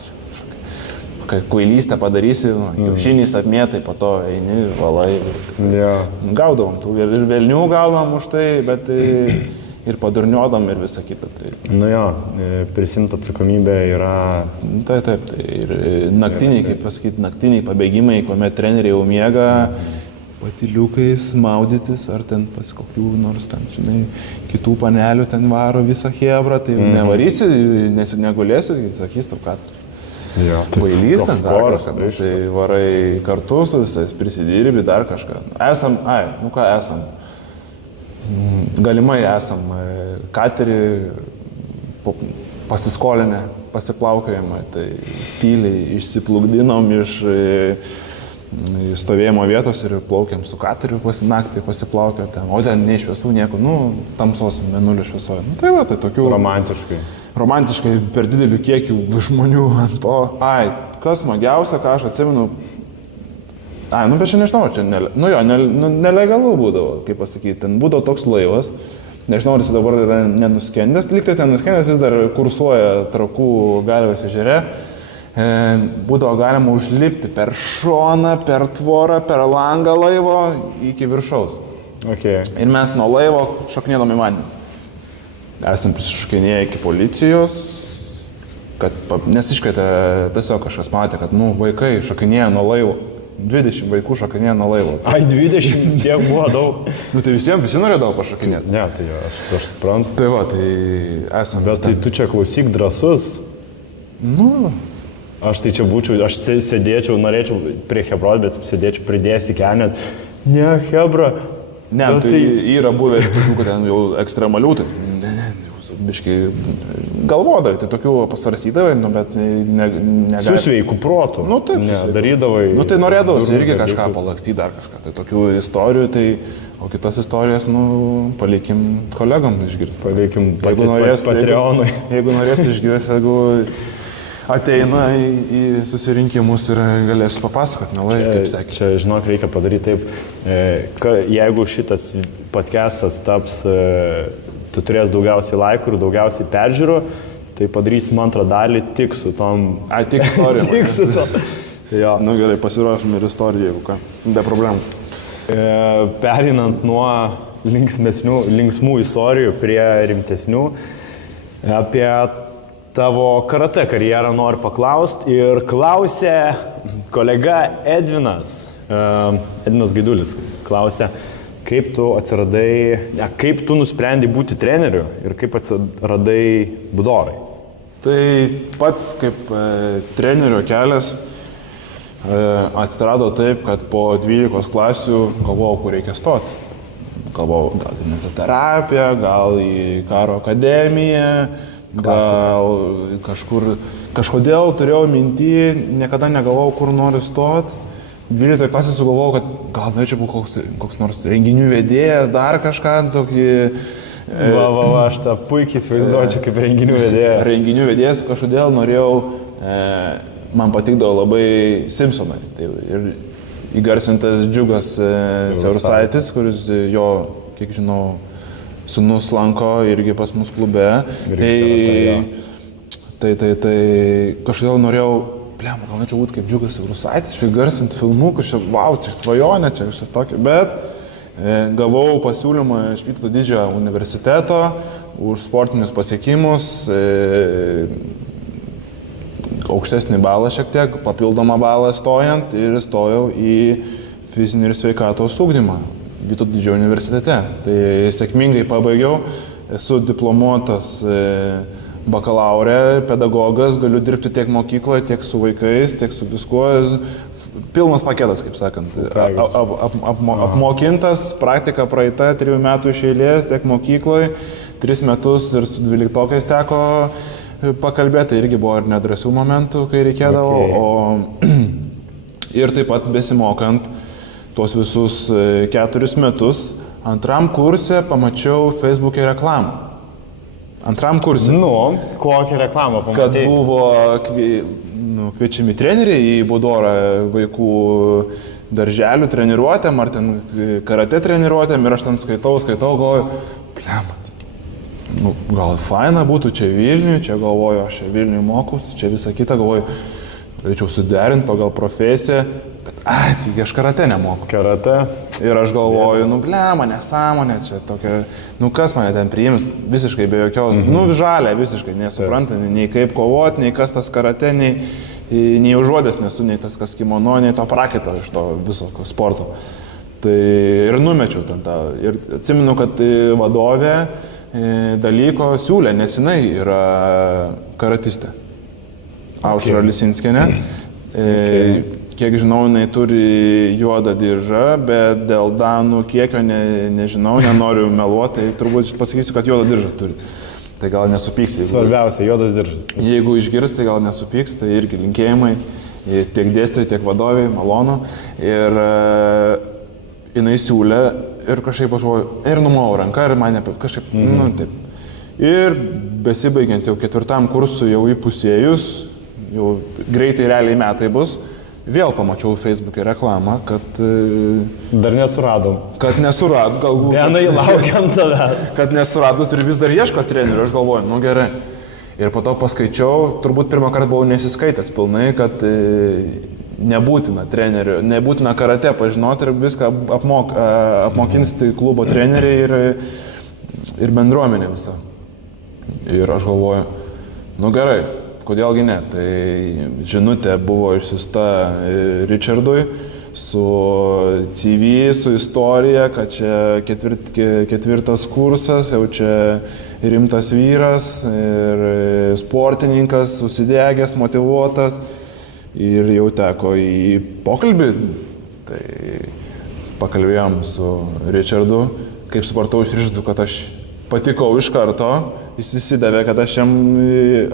kai kvailystę padarysi, kiaušiniais apmėtai, po to eini, valai, viską. Yeah. Gaudavom, ir velnių gaudom už tai, bet ir padurniodam ir visą kitą. Tai... Nu jo, prisimta atsakomybė yra... Taip, tai ir naktiniai, kaip pasakyti, naktiniai pabėgimai, kuomet treneriai jau miega, patyliukais maudytis, ar ten pas kokių nors ten, žinai, kitų panelių ten varo visą hebrą, tai nevarysi, negulėsi, sakys tau, kad bailys ten dar kažką, tai varai kartu su visais, prisidirbi dar kažką. Esam, galimai esam katerį pasiskolinę, pasiplaukiojimą, tai tyliai išsiplukdinom iš stovėjimo vietos ir plaukiam su kateriu naktį pasiplaukio ten, o ten nei šviesų nieko, tamsos mėnulio šviesoje. Tai va, tai tokių... Romantiškai per didelių kiekių žmonių ant to. Kas smagiausia, ką aš atsimenu, bet čia nežinau, čia nelegalu būdavo, kaip pasakyti, ten būdavo toks laivas, nežinau, ar jis dabar yra nenuskendęs, lygtais nenuskendęs, vis dar kursuoja Trakų Galvės ežere, būdavo galima užlipti per šoną, per tvorą, per langą laivo iki viršaus. Okay. Ir mes nuo laivo šokinėdom į vandenį. Esam prisišokinėję iki policijos, nes iškvietė tiesiog kažkas matė, kad vaikai šokinėja nuo laivo. 20 vaikų šokinėja nuo laivo. 20 tiek buvo daug. Tai visi norėjo daug pašokinėti. Ne, tai aš suprantu. Tai va, tai esam. Bet tai tu čia klausyk drąsus. Aš tai čia būčiau, aš sėdėčiau, norėčiau prie Hebros, bet sėdėčiau pridėjęs į kelnę. Ne, Hebra. Ne, tai yra buvę tokių, kad ten jau ekstremalių, tai biškai galvodavai, tai tokių pasvarsydavai, bet negali. Su sveiku protu. Taip, darydavai. Tai norėdavai irgi kažką palakstyti dar kažką. Tai tokių istorijų, o kitas istorijas, palikim kolegom išgirsti. Palikim Patreonui. Jeigu norės išgirsti, jeigu ateina į susirinkimus ir galės papasakoti, mielai, kaip sekėsi. Čia, žinok, reikia padaryti taip, jeigu šitas podcastas taps, tu turės daugiausiai laikų ir daugiausiai peržiūrų, tai padarysim antrą dalį tik su tom... Tik istorijom. Tik su tom. Jo. Gerai, pasiruošim ir istoriją, jeigu ką. Be problemų. Perinant nuo linksmų istorijų prie rimtesnių, apie tavo karate karjerą noriu paklausti ir klausė kolega Edvinas Gaidulis, klausė, kaip tu atsiradai, kaip tu nusprendai būti treneriu ir kaip atsiradai Budorai? Tai pats kaip trenerio kelias atsirado taip, kad po 12 klasių galvojau, kur reikia stoti. Galvojau, gal į kineziterapiją, gal į karo akademiją, gal kažkodėl turėjau mintį, niekada negalvojau, kur noriu stoti. 12 klasės sugalvojau, kad gal norėčiau būti koks nors renginių vedėjas, dar kažką tokį... Aš tą puikiai įsivaizduočiau kaip renginių vedėjas. Renginių vedėjas kažkodėl norėjau, man patikdavo labai Simpsonai. Tai ir įgarsintas Džiugas Siaurusaitis, kuris jo, kiek žinau, sūnus lanko irgi pas mus klube. Tai kažkodėl norėjau, gal norėčiau būti kaip Džiugas Siaurusaitis, įgarsinti filmukus, čia svajonė, čia kažkas tokio, bet gavau pasiūlymą iš Vytauto Didžiojo universiteto už sportinius pasiekimus, aukštesnį balą šiek tiek, papildomą balą stojant ir stojau į fizinį ir sveikatos ugdymą Vytauto Didžiojo universitete. Tai sėkmingai pabaigiau, esu diplomuotas bakalaurė, pedagogas, galiu dirbti tiek mokykloje, tiek su vaikais, tiek su viskuo. Pilnas paketas, kaip sakant. Apmokintas, praktika praeita 3 metų iš eilės, tiek mokykloje, 3 metus ir su 12-okais teko pakalbėti, irgi buvo ir nedrąsių momentų, kai reikėdavo. Ir taip pat besimokant tuos visus 4 metus, antram kurse pamačiau Facebook'e reklamą. Antram kurse. Kokią reklamą pamatei? Kad buvo kviečiami treneriai į Budorą vaikų darželių treniruotėm, ar ten karate treniruotėm ir aš ten skaitau, galvoju, blemba, nu, gal faina būtų čia Vilniuje, čia galvoju, aš čia Vilniuje mokus, čia visą kitą galvoju, reičiau suderinti pagal profesiją, bet taigi aš karate nemoku. Karate. Ir aš galvoju, nu blemba, nesąmonė, čia tokia, nu kas mane ten priims, visiškai be jokios, nu žalia, visiškai nesupranta, nei kaip kovoti, nei kas tas karate, nei užuodęs nesu, nei tas kas kimono, nei to prakito iš to viso sporto. Tai ir numečiau ten tą. Ir atsimenu, kad vadovė dalyko siūlė, nes jinai yra karatistė. Aušra Lisinskienė. Kiek žinau, jinai turi juodą diržą, bet dėl danų kiekio nežinau, nenoriu meluoti, tai turbūt pasakysiu, kad juodą diržą turi. Tai gal nesupyks. Svarbiausia, juodas diržas. Jeigu išgirs, tai gal nesupyks, tai irgi linkėjimai tiek dėstytojai, tiek vadoviai, malonu. Ir jinai siūlė ir kažkaip aš galvoju, ir numau ranką ir mane kažkaip, nu taip. Ir besibaigiant jau 4 kursui jau įpusėjus, jau greitai realiai metai bus, vėl pamačiau Facebook'e reklamą, kad... Dar nesuradom. Kad nesurad, galbūt... Vienai laukiant tavęs. Kad nesuradus ir vis dar ieško trenerių, aš galvoju, nu gerai. Ir po to paskaičiau, turbūt pirmą kartą buvau nesiskaitęs pilnai, kad nebūtina trenerių, nebūtina karate pažinoti ir viską apmokins klubo treneriai ir bendruomenė visą. Ir aš galvoju, nu gerai. Kodėlgi ne? Tai žinutė buvo išsiusta Richardui su CV, su istorija, kad čia ketvirtas kursas, jau čia rimtas vyras ir sportininkas, susidegęs, motyvuotas ir jau teko į pokalbį. Tai pakalbėjom su Richardu, kaip supratau iš Richardu, kad aš patikau iš karto, jis įsidavė, kad aš jam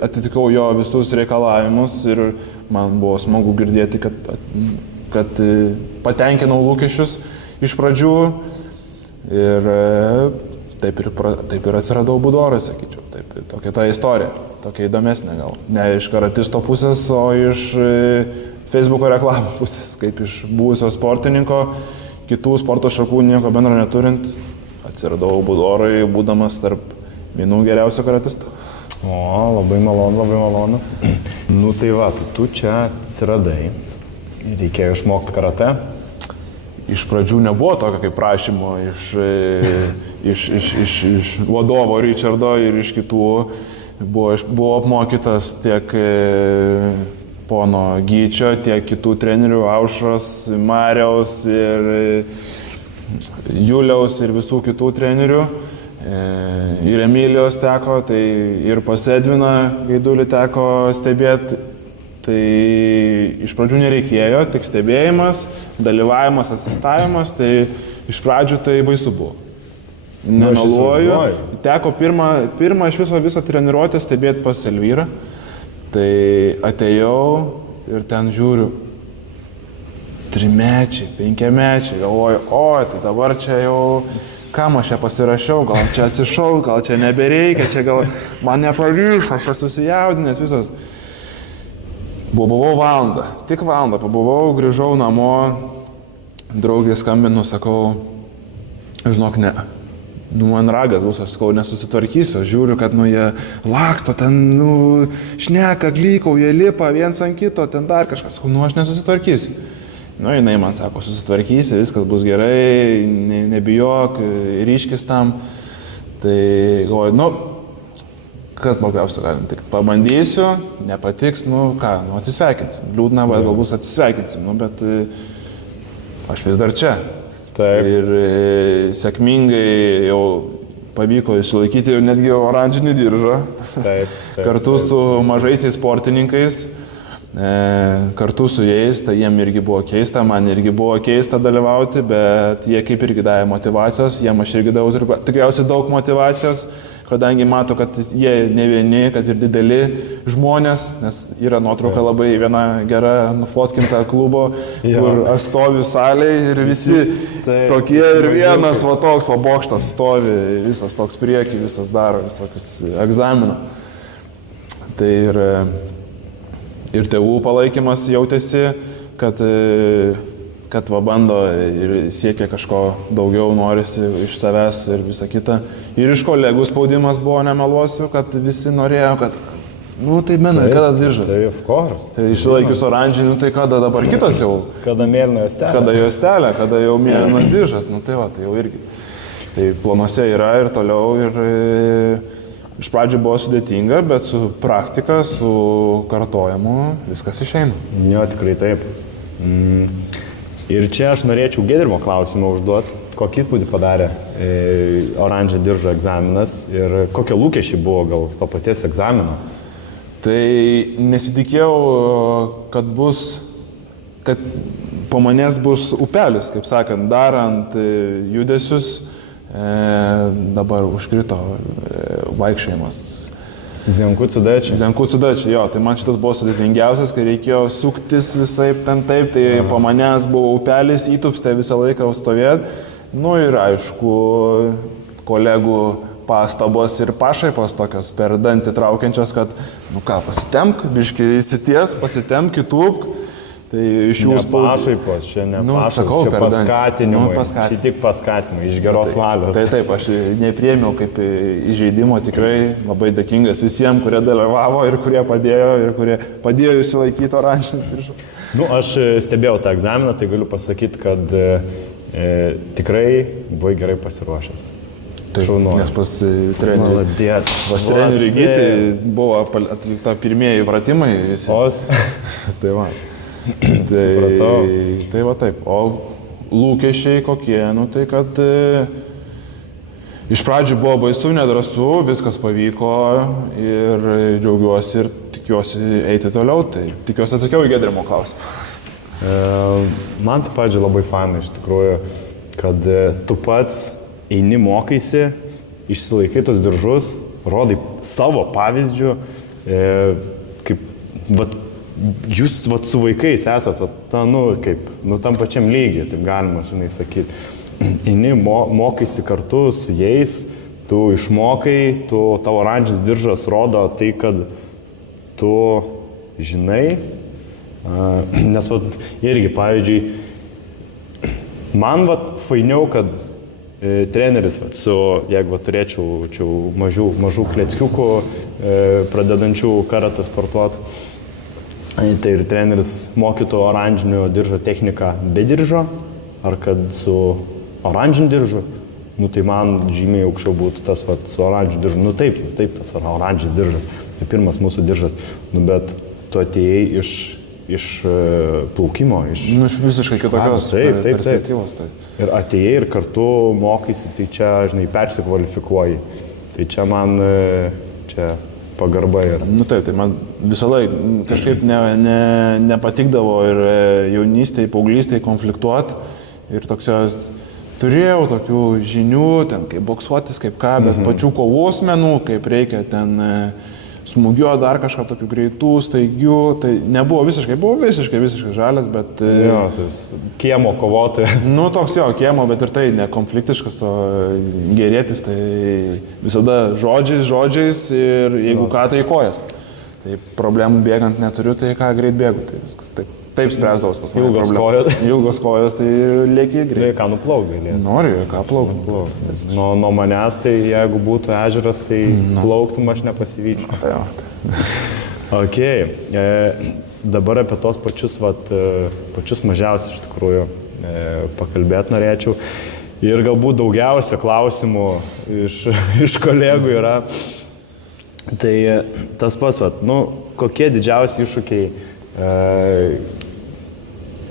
atitikau jo visus reikalavimus ir man buvo smagu girdėti, kad patenkinau lūkesčius iš pradžių ir taip ir atsiradau Budorai, sakyčiau. Taip, tokia ta istorija, tokia įdomesnė gal. Ne iš karatisto pusės, o iš Facebook'o reklamų pusės, kaip iš buvusio sportininko, kitų sporto šakų nieko bendro neturint. Atsiradau Budorai, būdamas tarp vienų geriausių karatistų. O, labai malonu, labai malonu. Nu tai va, tu čia atsiradai. Reikėjo išmokti karate. Iš pradžių nebuvo tokio kaip prašymo iš vadovo Richardo ir iš kitų. Buvo apmokytas tiek pono Gyčio, tiek kitų trenerių, Aušros, Mariaus ir Juliaus ir visų kitų trenerių. Ir Emilijos teko, tai ir pas Edviną Gaidulį teko stebėti. Tai iš pradžių nereikėjo, tik stebėjimas, dalyvavimas, asistavimas, tai iš pradžių tai baisu buvo. Nemeluoju. Teko pirmą iš visą treniruotę stebėti pas Elvyrą. Tai atėjau ir ten žiūriu 3-mečiai, 5-mečiai, galvoju, tai dabar čia jau, kam aš čia pasirašiau, gal čia atsišau, gal čia nebereikia, čia gal man nepavyks, aš susijaudinęs visas. Buvau valandą, tik valandą pabuvau, grįžau namo, draugė skambinu, sakau, žinok, ne. Man ragas bus, aš sakau, nesusitvarkysiu, aš žiūriu, kad jie laksto, ten, šneka, glykau, jie lipa viens ant kito, ten dar kažkas, sakau, aš nesusitvarkysiu. Jinai man sako, susitvarkysi, viskas bus gerai, nebijok, ryškis tam. Tai galvoju, kas blogiausia galim, tik pabandysiu, nepatiks, atsisveikinsim. Liūdna, bet galbūt atsisveikinsim, bet aš vis dar čia. Taip. Ir sėkmingai jau pavyko išsilaikyti ir netgi oranžinį diržą. Taip. Kartu su mažaisiais sportininkais. Kartu su jais, tai jiem irgi buvo keista, man irgi buvo keista dalyvauti, bet jie kaip irgi davė motivacijos, jiem aš irgi davau tikriausiai daug motivacijos, kadangi mato, kad jie ne vieni, kad ir dideli žmonės, nes yra nuotrauka labai viena gera nufotkinta klubo, kur aš stoviu salėje ir visi tokie ir vienas toks bokštas stovi, visas toks prieki, visas daro visokius egzaminą. Tai ir tėvų palaikymas jautėsi, kad kad va bando ir siekia kažko daugiau, norisi iš savęs ir visa kita. Ir iš kolegų spaudimas buvo, nemeluosiu, kad visi norėjo, kad tai menai, kada diržas. Tai of course. Tai išlaikius oranžinį, tai kada dabar kitas jau. Kada mėlyna juostelė. Kada juostelė, kada jau mėlynas diržas, tai jau irgi. Tai planuose yra ir toliau ir iš pradžių buvo sudėtinga, bet su praktika, su kartojimu viskas išeina. Jo, tikrai taip. Ir čia aš norėčiau Giedrimo klausimą užduoti. Kokį įspūdį padarė oranžio diržo egzaminas ir kokie lūkesčiai buvo gal to paties egzamino? Tai nesitikėjau, kad po manęs bus upelis, kaip sakant, darant judesius, dabar užkrito vaikščiojimas. Zenkucų dačiai. Zenkucų dačiai, jo, tai man šitas buvo sudėtingiausias, kai reikėjo suktis visaip ten taip, tai po manęs buvo upelis, įtupstė visą laiką stovėti. Ir aišku, kolegų pastabos ir pašaipos tokios per dantį traukiančios, kad, pasitemk, biški įsities, pasitemk, kitūpk. Tai iš jų pašaipos, čia ne pašaipos, čia paskatinimai, čia tik paskatinimai, iš geros valios. Taip, aš nepriėmiau kaip įžeidimo, tikrai labai dėkingas visiems, kurie dalyvavo ir kurie padėjo išsilaikyti oranžinį diržą. Aš stebėjau tą egzaminą, tai galiu pasakyti, kad tikrai buvai gerai pasiruošęs. Šaunu. Nes pas trenerių įgyti buvo atlikta pirmieji pratimai visi. Tai va. Tai va taip. O lūkesčiai kokie, tai kad iš pradžių buvo baisu, nedrąsu, viskas pavyko ir džiaugiuosi ir tikiuosi eiti toliau. Tai tikiuosi atsakiau į Giedrimo klausimą. Man tai pavyzdžiui labai fainai iš tikrųjų, kad tu pats eini, mokaisi, išsilaikai tos diržus, rodai savo pavyzdžių, kaip jūs su vaikais esat, tam pačiam lygiai, taip galima, sakyti. Eini, mokaisi kartu su jais, tu išmokai, tavo oranžinis diržas rodo tai, kad tu žinai, nes irgi, pavyzdžiui, man fainiau, kad treneris, jeigu turėčiau mažų kleckiukų, pradedančių karatę sportuoti, tai ir treneris mokytų oranžinio diržo techniką be diržo, ar kad su oranžiniu diržu, tai man žymiai aukščiau būtų tas su oranžiniu diržu. Taip, tas oranžinis diržas, tai pirmas mūsų diržas, bet tu atėjai iš plaukimo, iš visiškai kitokios perspektyvos. Ir atėjai ir kartu mokaisi, tai čia, persikvalifikuoji. Tai čia man pagarba yra. Taip, tai man visą laiką kažkaip nepatikdavo ir jaunystėje, paauglystėje konfliktuoti. Ir turėjau tokių žinių, kaip boksuotis, kaip ką, bet pačių kovos menų, kaip reikia ten smūgio dar kažką tokių greitų, staigių, tai nebuvo buvo visiškai žalias, bet... Jo, tas kiemo kovotojas. Toks kiemo, bet ir tai ne konfliktiškas, o gerėtis, tai visada žodžiais ir jeigu ką, tai kojas. Tai problemų bėgant neturiu, tai ką greit bėgu, tai viskas taip spręsdavos pas mane. Ilgos kojos, tai lėki greit. Ką nuplauk galėtų? Noriu, ką plaukti. Nuo manęs, tai jeigu būtų ežeras, tai plauktum aš nepasivyčiau. Ok, dabar apie tos pačius mažiausius iš tikrųjų pakalbėti norėčiau. Ir galbūt daugiausia klausimų iš kolegų yra. Tai tas pats, kokie didžiausi iššūkiai,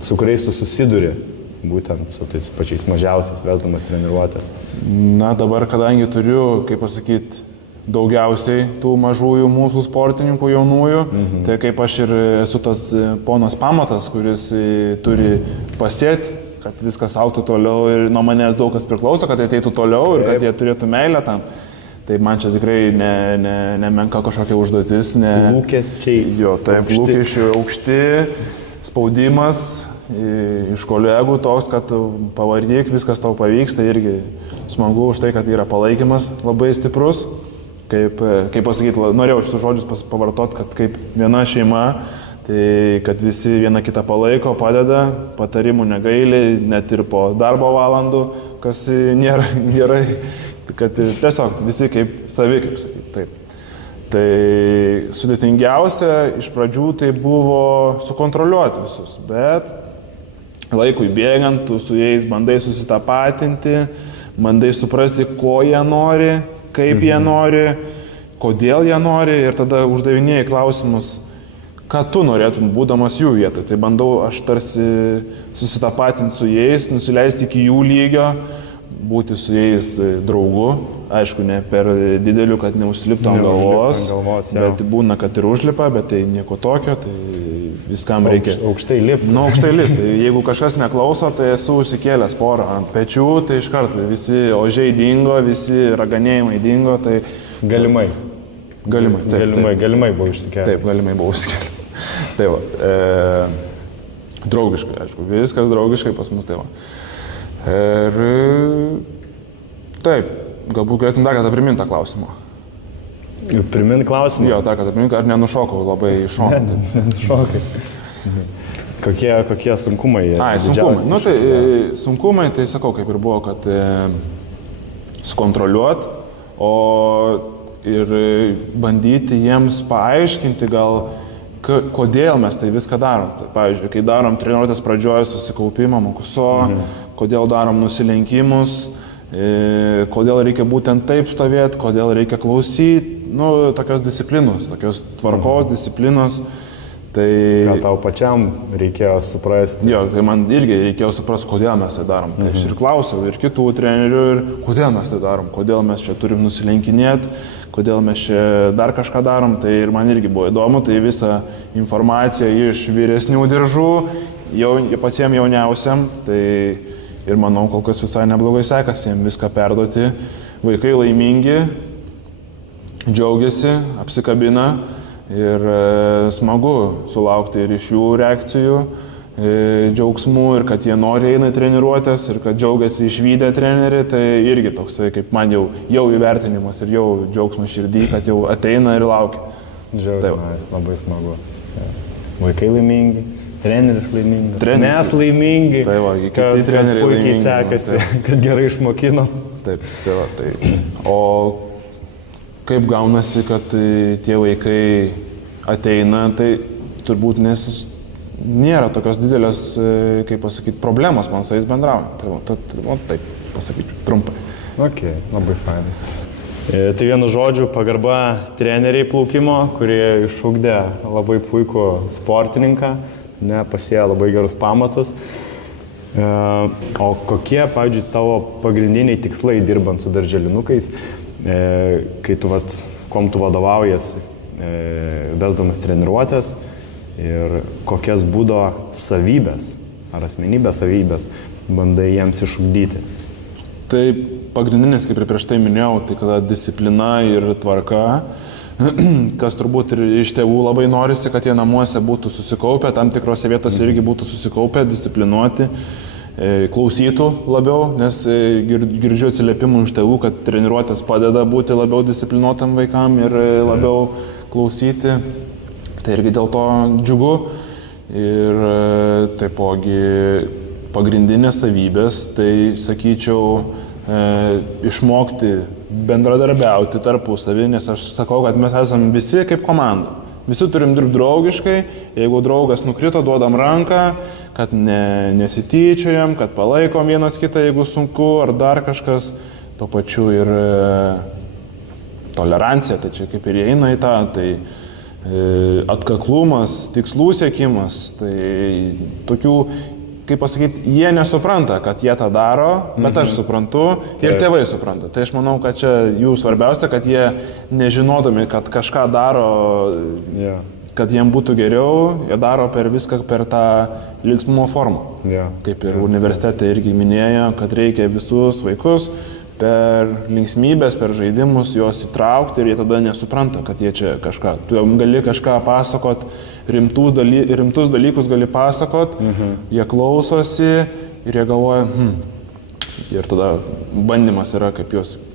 su kuriais tu susiduri, būtent su tais pačiais mažiausiais vesdamas treniruotės? Dabar, kadangi turiu, kaip pasakyti, daugiausiai tų mažųjų mūsų sportininkų jaunųjų, tai kaip aš ir esu tas ponas pamatas, kuris turi pasėti, kad viskas augtų toliau ir nuo manęs daug kas priklauso, kad ateitų toliau ir kad jie turėtų meilę tam. Tai man čia tikrai nemenka kažkokia užduotis. Lūkesčiai. Jo, taip, lūkesčiai aukšti, spaudimas iš kolegų toks, kad pavaryk, viskas tau pavyks, tai irgi smagu už tai, kad yra palaikymas labai stiprus. Kaip pasakyti, norėjau šitus žodžius pavartoti, kad kaip viena šeima, tai kad visi viena kitą palaiko, padeda, patarimų negaili, net ir po darbo valandų, kas nėra gerai, kad tiesiog visi kaip savi, kaip sakyti. Taip. Tai sudėtingiausia iš pradžių tai buvo sukontroliuoti visus, bet laikui bėgant, tu su jais bandai susitapatinti, bandai suprasti, ko jie nori, kaip jie nori, kodėl jie nori ir tada uždavinėjai klausimus, ką tu norėtum būdamas jų vietoje. Tai bandau aš tarsi susitapatinti su jais, nusileisti iki jų lygio, būti su jais draugu. Aišku, ne per dideliu, kad neužliptų ant galvos, bet būna, kad ir užlipa, bet tai nieko tokio, tai viskam reikia. Aukštai lipti. Nu, aukštai lipti. Tai jeigu kažkas neklauso, tai esu užsikėlęs porą ant pečių, tai iš karto visi ožiai dingo, visi raganėjimai dingo, tai... Galimai. Galimai buvo išsikėlęs. Taip, galimai buvo išsikėlęs. Tai va, draugiškai, aišku, viskas draugiškai pas mus, tai va. Ir taip, galbūt galėtum dar kartą priminti tą klausimą. Priminti klausimą? Jo, dar kartą priminti, ar nenušokau labai iš šono. Nenušokai. Kokie sunkumai? Sunkumai. Nu, tai sunkumai, tai sakau, kaip ir buvo, kad sukontroliuoti, o ir bandyti jiems paaiškinti gal, kodėl mes tai viską darom. Tai, pavyzdžiui, kai darom treniruotės pradžioje susikaupimą, mokuso, kodėl darom nusilenkimus, kodėl reikia būtent taip stovėti, kodėl reikia klausyti, nu, tokios disciplinos, tokios tvarkos disciplinos. Tai... Ką tau pačiam reikėjo suprasti? Jo, tai man irgi reikėjo suprasti, kodėl mes tai darom. Tai aš ir klausiau, ir kitų trenerių, ir kodėl mes tai darom, kodėl mes čia turim nusilenkinėti, kodėl mes čia dar kažką darom. Tai ir man irgi buvo įdomu, tai visą informaciją iš vyresnių diržų, patiems jauniausiam, tai ir manau, kol kas visai neblogai sekasi jiems viską perduoti. Vaikai laimingi, džiaugiasi, apsikabina. Ir smagu sulaukti ir iš jų reakcijų, džiaugsmų ir kad jie nori eina treniruotės ir kad džiaugiasi išvydę trenerį, tai irgi toksai kaip man jau įvertinimas ir jau džiaugsmas širdį, kad jau ateina ir laukia. Džiaugiamės, labai smagu. Vaikai laimingi, treneris laimingas, mes laimingi, tai va, kad puikiai laimingi, sekasi, kad gerai išmokinom. Taip, tai va, tai. O kaip gaunasi, kad tie vaikai ateina, tai turbūt nėra tokios didelės, kaip pasakyti, problemos man su jais bendraujant. Tai taip pasakyčiau, trumpai. Ok, labai fainai. Tai vienu žodžiu, pagarba treneriai plaukimo, kurie išugdė labai puikų sportininką, pasėjo labai gerus pamatus. O kokie, pavyzdžiui, tavo pagrindiniai tikslai dirbant su darželinukais, kai tu, kom tu vadovaujasi, vesdamas treniruotės ir kokias būdo savybės ar asmenybės savybės bandai jiems išugdyti? Tai pagrindinės, kaip ir prieš tai minėjau, tai kada disciplina ir tvarka, kas turbūt ir iš tėvų labai norisi, kad jie namuose būtų susikaupę, tam tikrose vietose irgi būtų susikaupę, disciplinuoti, klausytų labiau, nes girdžiu atsiliepimų iš tėvų, kad treniruotės padeda būti labiau disciplinuotam vaikam ir labiau klausyti. Tai irgi dėl to džiugu. Ir taipogi pagrindinės savybės, tai sakyčiau, išmokti bendradarbiauti tarpusavį, nes aš sakau, kad mes esame visi kaip komanda. Visi turim dirbti draugiškai, jeigu draugas nukrito, duodam ranką, kad nesityčiojam, kad palaikom vienas kitą, jeigu sunku ar dar kažkas, tuo pačiu ir tolerancija, tai čia kaip ir įeina į tą, tai atkaklumas, tikslų siekimas, tai tokių, kaip pasakyti, jie nesupranta, kad jie tą daro, bet aš suprantu ir tėvai supranta. Tai aš manau, kad čia jų svarbiausia, kad jie nežinodami, kad kažką daro, kad jiem būtų geriau, jie daro per viską per tą linksmumo formą. Kaip ir universitete irgi minėjo, kad reikia visus vaikus per linksmybės, per žaidimus juos įtraukti ir jie tada nesupranta, kad jie čia kažką. Tu gali kažką pasakot, rimtus dalykus gali pasakot, jie klausosi ir jie galvoja, Ir tada bandymas yra, kaip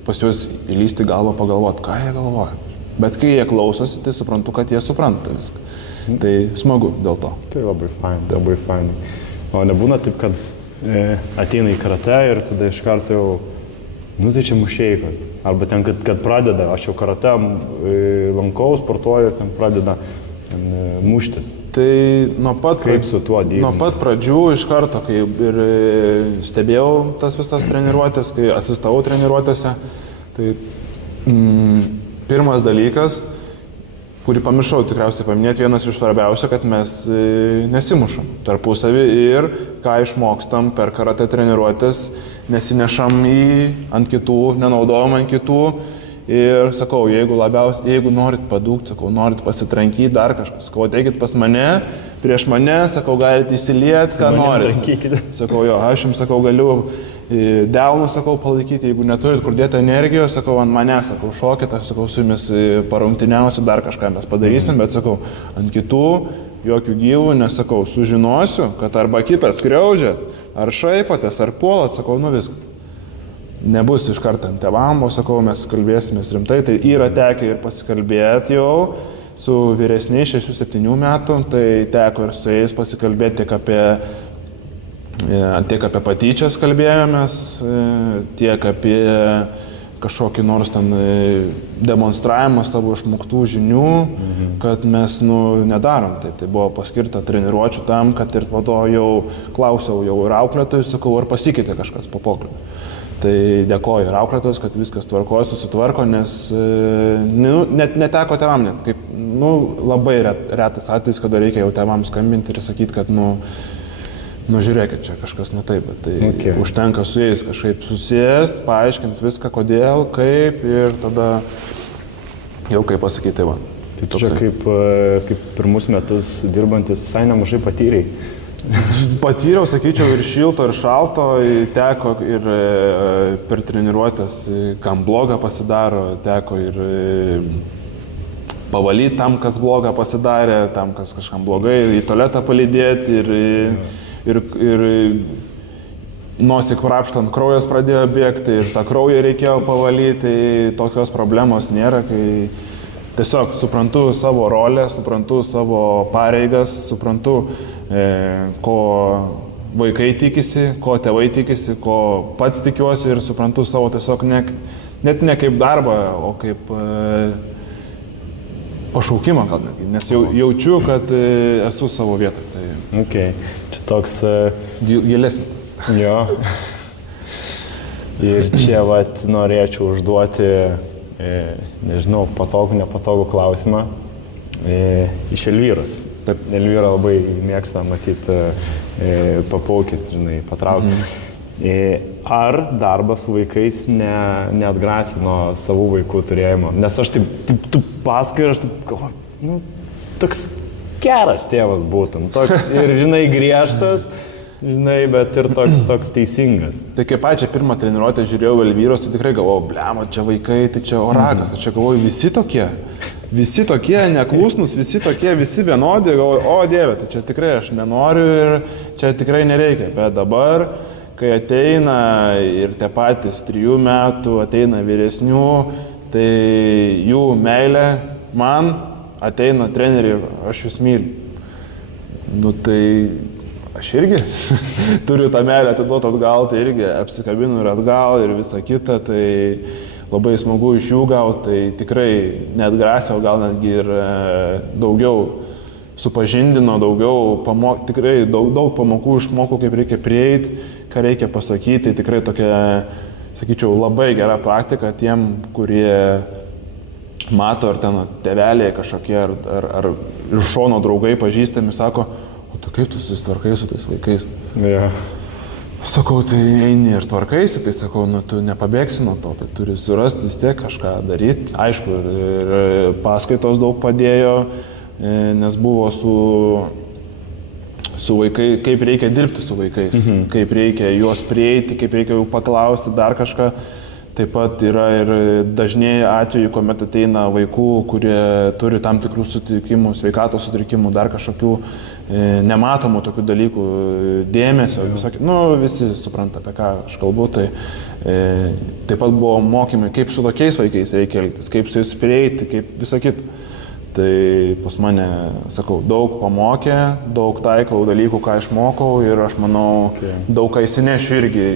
pas juos įlysti galvą, pagalvoti, ką jie galvoja. Bet kai jie klausosi, tai suprantu, kad jie supranta viską. Tai smagu dėl to. Tai labai fainai. O nebūna taip, kad ateina į karatę ir tada iš karto jau, nu tai čia mušeikas. Arba ten, kad pradeda, aš jau karatę lankau, sportuoju ir ten pradeda muštis. Tai kaip su tuo dirbti? Nuo pat pradžių iš karto, kai ir stebėjau tas visas treniruotės, kai asistavau treniruotėse, tai pirmas dalykas, kurį pamiršau tikriausiai paminėti, vienas iš svarbiausių, kad mes nesimušam tarpusavį ir ką išmokstam per karatė treniruotės, nesinešam ant kitų, nenaudojam ant kitų. Ir sakau, jeigu norit padūkti, sakau, norit pasitrankyti dar kažkas, sakau, ateikit pas mane, prieš mane, sakau, galite įsilieti, ką norit. Sakau, jo, aš jums, sakau, galiu delnų, sakau, palaikyti, jeigu neturit kur dėti energijos, sakau, ant mane, sakau, šokit, aš, sakau, su jumis parungtiniausiu, dar kažką mes padarysim, bet, sakau, ant kitų jokių gyvų, nes, sakau, sužinosiu, kad arba kitas skriaudžiat, ar šaipotės, ar puolat, sakau, nu viskas. Nebus iš karto ant tėvam, o sakau, mes kalbėsimės rimtai, tai yra tekę ir pasikalbėti jau su vyresniais 6-7 metų, tai teko ir su jais pasikalbėti tiek apie patyčias kalbėjomės, tiek apie kažkokį nors ten demonstravimą savo išmoktų žinių, kad mes nedarom. Tai buvo paskirta treniruočių tam, kad ir po to jau klausiau jau ir auklėtojų, sakau, ar pasikeitė kažkas po pokalbio. Tai dėkoju ir auklėtojus, kad viskas tvarkoja, susitvarko, nes net neteko tėvam, net kaip, labai retas atvejis, kada reikia jau tėvam skambinti ir sakyti, kad, žiūrėkit, čia kažkas ne taip, bet tai užtenka su jais kažkaip susėsti, paaiškinti viską, kodėl, kaip ir tada jau kaip pasakyti tėvam. Tai čia kaip pirmus metus dirbantis visai nemažai patyrei. Patyriau, sakyčiau, ir šilto, ir šalto, teko ir per treniruotės, kam blogą pasidaro, teko ir pavalyti tam, kas blogą pasidarė, tam, kas kažkam blogai, į tualetą palydėti ir nosį krapštant kraujas pradėjo bėgti ir tą kraują reikėjo pavalyti, tai tokios problemos nėra, kai tiesiog suprantu savo rolę, suprantu savo pareigas, suprantu, ko vaikai tikisi, ko tėvai tikisi, ko pats tikiuosi ir suprantu savo tiesiog net ne kaip darbą, o kaip pašaukimą gal net, nes jaučiu, kad esu savo vietoje. Tai čia toks gilesnis. Jo. Ir čia norėčiau užduoti, nežinau, patogų, nepatogų klausimą iš Elvyros. Taip, Elvyra labai mėgsta matyti, papaukit, žinai, patraukti. Ar darbas su vaikais neatgrasino savų vaikų turėjimo? Nes aš taip tu paskui ir aš taip galvoju, toks geras tėvas būtum, toks ir, žinai, griežtas, žinai, bet ir toks teisingas. Tai kai pačią pirmą treniruotę žiūrėjau Elvyros, tai tikrai galvojau, blemo, čia vaikai, tai čia orakas, tai čia galvoju, visi tokie neklusnus, visi vienodi, galvoju, o Dieve, tai čia tikrai aš nenoriu ir čia tikrai nereikia, bet dabar, kai ateina ir tie patys 3 metų, ateina vyresnių, tai jų meilė man ateina treneriai, aš jūs myliu. Tai aš irgi turiu tą meilę atiduoti atgal, tai irgi apsikabinu ir atgal ir visa kita, tai labai smagu iš jų gauti, tai tikrai neatgrasiau, gal netgi ir daugiau supažindino, tikrai daug pamokų išmokau, kaip reikia prieiti, ką reikia pasakyti, tai tikrai tokia, sakyčiau, labai gera praktika tiem, kurie mato, ar ten tėveliai kažkokie, ar iš šono draugai pažįstami, sako, o tu kaip tu susitvarkai su tais vaikais? Yeah. Sakau, tai eini ir tvarkaisi, tai sakau, tu nepabėgsi nuo to, tai turi surasti vis tiek kažką daryti. Aišku, ir paskaitos daug padėjo, nes buvo su vaikai, kaip reikia dirbti su vaikais, kaip reikia juos prieiti, kaip reikia jų paklausti, dar kažką. Taip pat yra ir dažnėja atveju, kuomet ateina vaikų, kurie turi tam tikrų sutrikimų, sveikatos sutrikimų, dar kažkokių nematomų tokių dalykų, dėmesio, visokių, visi supranta, apie ką aš kalbu. Tai taip pat buvo mokymai, kaip su tokiais vaikais reikia elgtis, kaip su jais prieiti, kaip visą kitą. Tai pas mane, sakau, daug pamokė, daug taikau dalykų, ką išmokau ir aš manau, daug ką įsinešiu irgi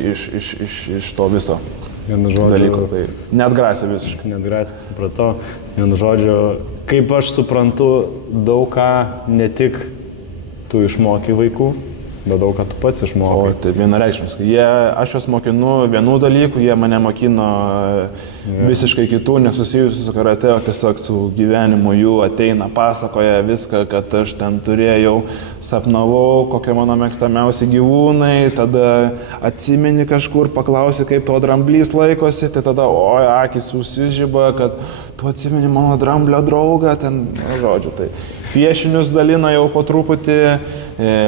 iš to viso. Vienu žodžiu, dalykų, tai neatgrasė visiškai. Neatgrasė, supratau. Vienu žodžiu, kaip aš suprantu, daug ką ne tik tu išmokai vaikų, bet daug ką tu pats išmokai. O, tai vienareikšmiškai. Aš juos mokinu vienų dalykų, jie mane mokino visiškai kitų, nesusijusių su karate, o tiesiog su gyvenimu jų ateina, pasakoja viską, kad aš ten turėjau, sapnavau, kokie mano mėgstamiausi gyvūnai, tada atsimeni kažkur, paklausi, kaip to dramblys laikosi, tai tada, akis užsižiba, kad tu atsimeni mano dramblio draugą, ten, žodžiu, tai piešinius dalina jau po truputį,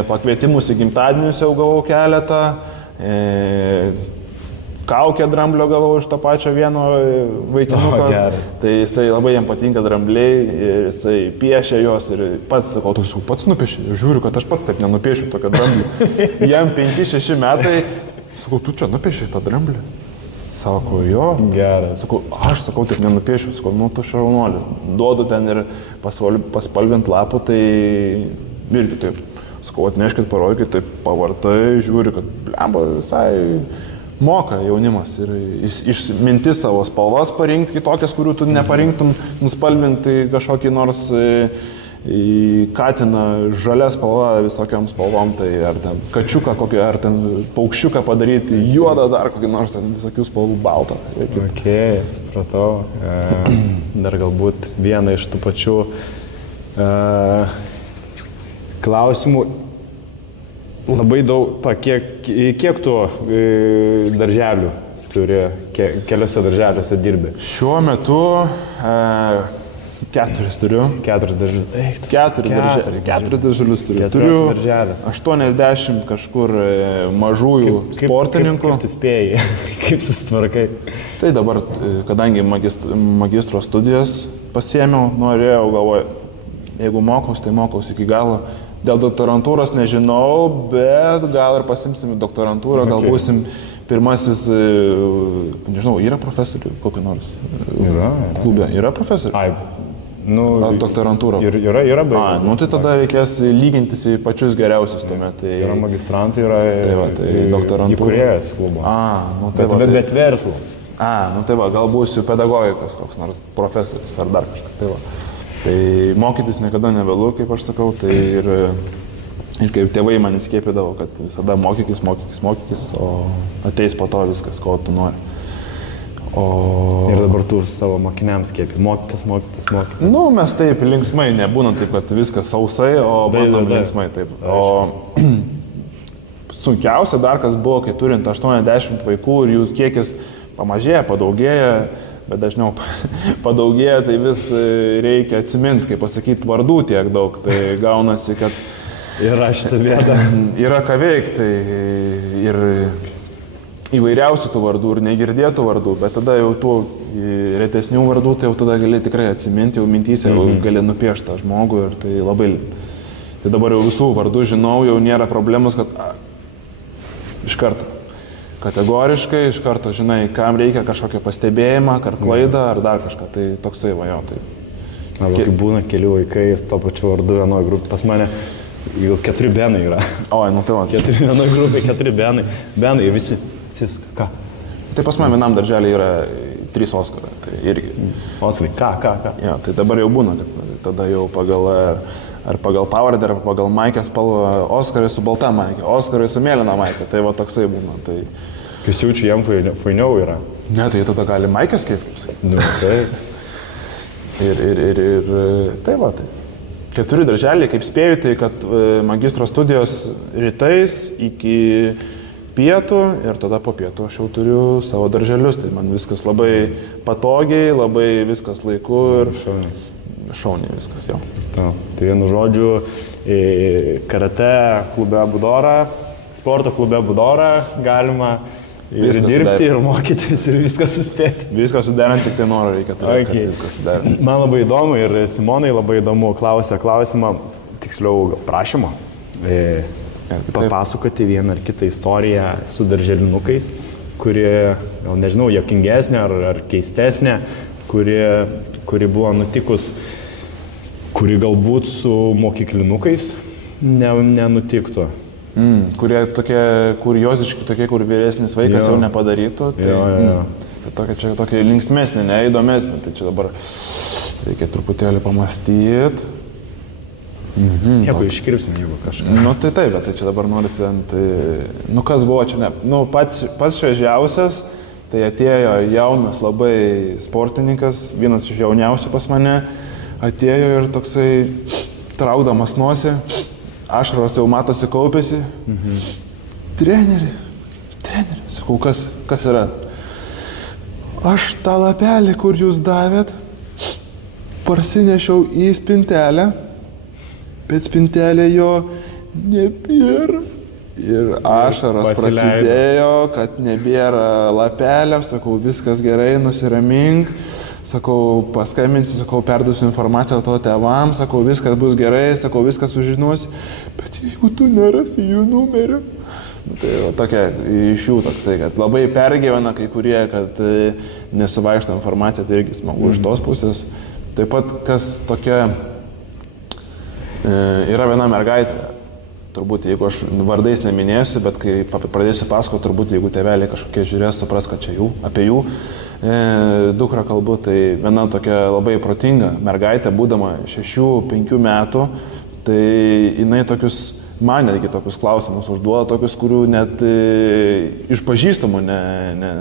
pakvietimus į gimtadienius jau gavau keletą, kaukę dramblio gavau iš to pačio vieno vaikinuko, tai jisai labai jam patinka drambliai, jisai piešia juos ir pats, sakau, tu pats nupieši, žiūriu, kad aš pats taip nenupiešiu tokio dramblį. Jam 5-6 metai, sakau, tu čia nupieši tą dramblį? Sako, jo. Geras. Sakau, aš taip nenupiešiu, sakau, tu šaunuolis. Duodu ten ir paspalvint lapų, tai irgi taip. Sakau, atneškit, parodykit, taip pavartai, žiūri, kad blemba visai moka jaunimas ir mintis savo spalvas parinkti kitokias, kurių tu neparinktum, nuspalvinti kažkokį nors katiną žalia spalva visokiam spalvom, tai ar ten kačiuką kokį, ar ten paukščiuką padaryti, juodą dar kokį nors ten visokių spalvų baltą. Ok, supratau. Dar galbūt vieną iš tų pačių klausimų. Labai daug, kiek tu darželių turi, keliose darželiuose dirbi? Šiuo metu 4 turiu. 4 darželius. 4 darželius turiu. Turiu 80 kažkur mažųjų sportininkų. Kaip tu spėjai? Kaip susitvarkai? Tai dabar, kadangi magistro studijas pasiėmiau, norėjau, galvoju, jeigu mokausi, tai mokausi iki galo. Dėl doktorantūros nežinau, bet gal ir pasimsim į doktorantūrą, gal būsim pirmasis, nežinau, yra profesorių kokį nors klube? Yra profesorių? Doktorantūra. Yra baigę. Tai tada reikės lygintis į pačius geriausius tuomet. Tai yra magistrantai, yra doktorantūra. Įkūrėjas klubo. Bet verslo. Tai va, gal būsiu pedagogikas, koks nors profesorius ar dar kažką. Tai va. Tai mokytis niekada nevėlu, kaip aš sakau, tai ir kaip tėvai man įskiepydavo, kad visada mokykis, o ateis po to viskas, ko tu nori. Ir dabar tu savo mokiniams skiepi, mokytis. Mes taip linksmai, nebūnant taip, kad viskas sausai, o bandom linksmai taip. O sunkiausia dar kas buvo, kai turint 80 vaikų ir jų kiekis pamažėja, padaugėja, bet dažniau padaugėja, tai vis reikia atsiminti, kaip pasakyti, vardų tiek daug, tai gaunasi, kad yra šitą bėdą. Yra ką veikti ir įvairiausių tų vardų ir negirdėtų vardų, bet tada jau tų retesnių vardų, tai jau tada gali tikrai atsiminti, jau mintyse jau gali nupiešti tą žmogų ir tai labai. Tai dabar jau visų vardų žinau, jau nėra problemos, kad iš karto. Kategoriškai, iš karto žinai, kam reikia kažkokio pastebėjimą, ar klaidą, ar dar kažką, tai toksai va jo. Tai. Kai būna keli vaikai, to pačiu vardu vienoje grupėje, pas mane jau 4 benai yra. Tai va. 4 vienoje grupėje, 4 benai. Benai visi, ką? Tai pas mane vienam darželį yra 3 Oskarai, tai irgi. Oskarai, ką? Ja, tai dabar jau būna, kad tada jau pagal pavardę, ar pagal maikės spalvą Oskarai su balta maikė, Oskarai su mėlyna maikė, tai va toksai būna. Tai. Kas jaučiu, jam fainiau yra. Ne, tai tada gali maikės keisti, kaip sakyti. Taip. Ir tai va, tai. 4 darželiai, kaip spėju, tai kad magistro studijos rytais iki pietų ir tada po pietų aš jau turiu savo darželius, tai man viskas labai patogiai, labai viskas laiku ir šauniai viskas jau. Tai vienu žodžiu, karate klube Budora, sporto klube Budora galima Ir Viską dirbti, suderint. ir mokytis, ir viską suspėti. Viską suderinti, tik tai noro reikia turėti, Okay. kad viską suderinti. Man labai įdomu ir Simonai labai įdomu klausė klausimą, tiksliau gal prašymo. Papasakoti vieną ar kitą istoriją su darželinukais, kuri, gal nežinau, juokingesnė ar keistesnė, kuri buvo nutikus, kuri galbūt su mokyklinukais nenutiktų. Kurie tokie kurioziški, tokie, kur vyresnis vaikas Jo. jau nepadarytų. Tai, tai čia tokia linksmesnė, neįdomesnė. Tai čia dabar reikia truputėlį pamastyti. Nieko iškirpsim, jeigu kažką. Nu tai taip, bet tai čia dabar norisi ant... Nu kas buvo čia, ne? Nu pats šviežiausias, tai atėjo jaunas labai sportininkas, vienas iš jauniausių pas mane, atėjo ir toksai traukdamas nosį, ašaros jau matosi kaupėsi. Treneri, sakau, kas yra? Aš tą lapelį, kur jūs davėt, parsinešiau į spintelę, bet spintelė jo nebėra. Ir ašaros prasidėjo, kad nebėra lapelio, sakau, viskas gerai, nusiramink. Sakau, paskambinsiu, sakau, perduosiu informaciją to tėvams, sakau, viskas bus gerai, sakau, viskas sužinosi, bet jeigu tu nerasi jų numerio. Tai tokia iš jų toksai, kad labai pergyvena kai kurie, kad nesuvaišto informacija, tai irgi smagu iš tos pusės. Taip pat, kas tokia, yra viena mergaitė, turbūt, jeigu aš vardais neminėsiu, bet kai pradėsiu pasakoti, turbūt, jeigu tėveliai kažkokie žiūrės, supras, kad čia jų, apie jų dukrą kalbu, tai viena tokia labai protinga mergaitė, būdama 6-5 metų, tai jinai tokius, man netgi tokius klausimus užduoda, tokius, kurių net iš pažįstamų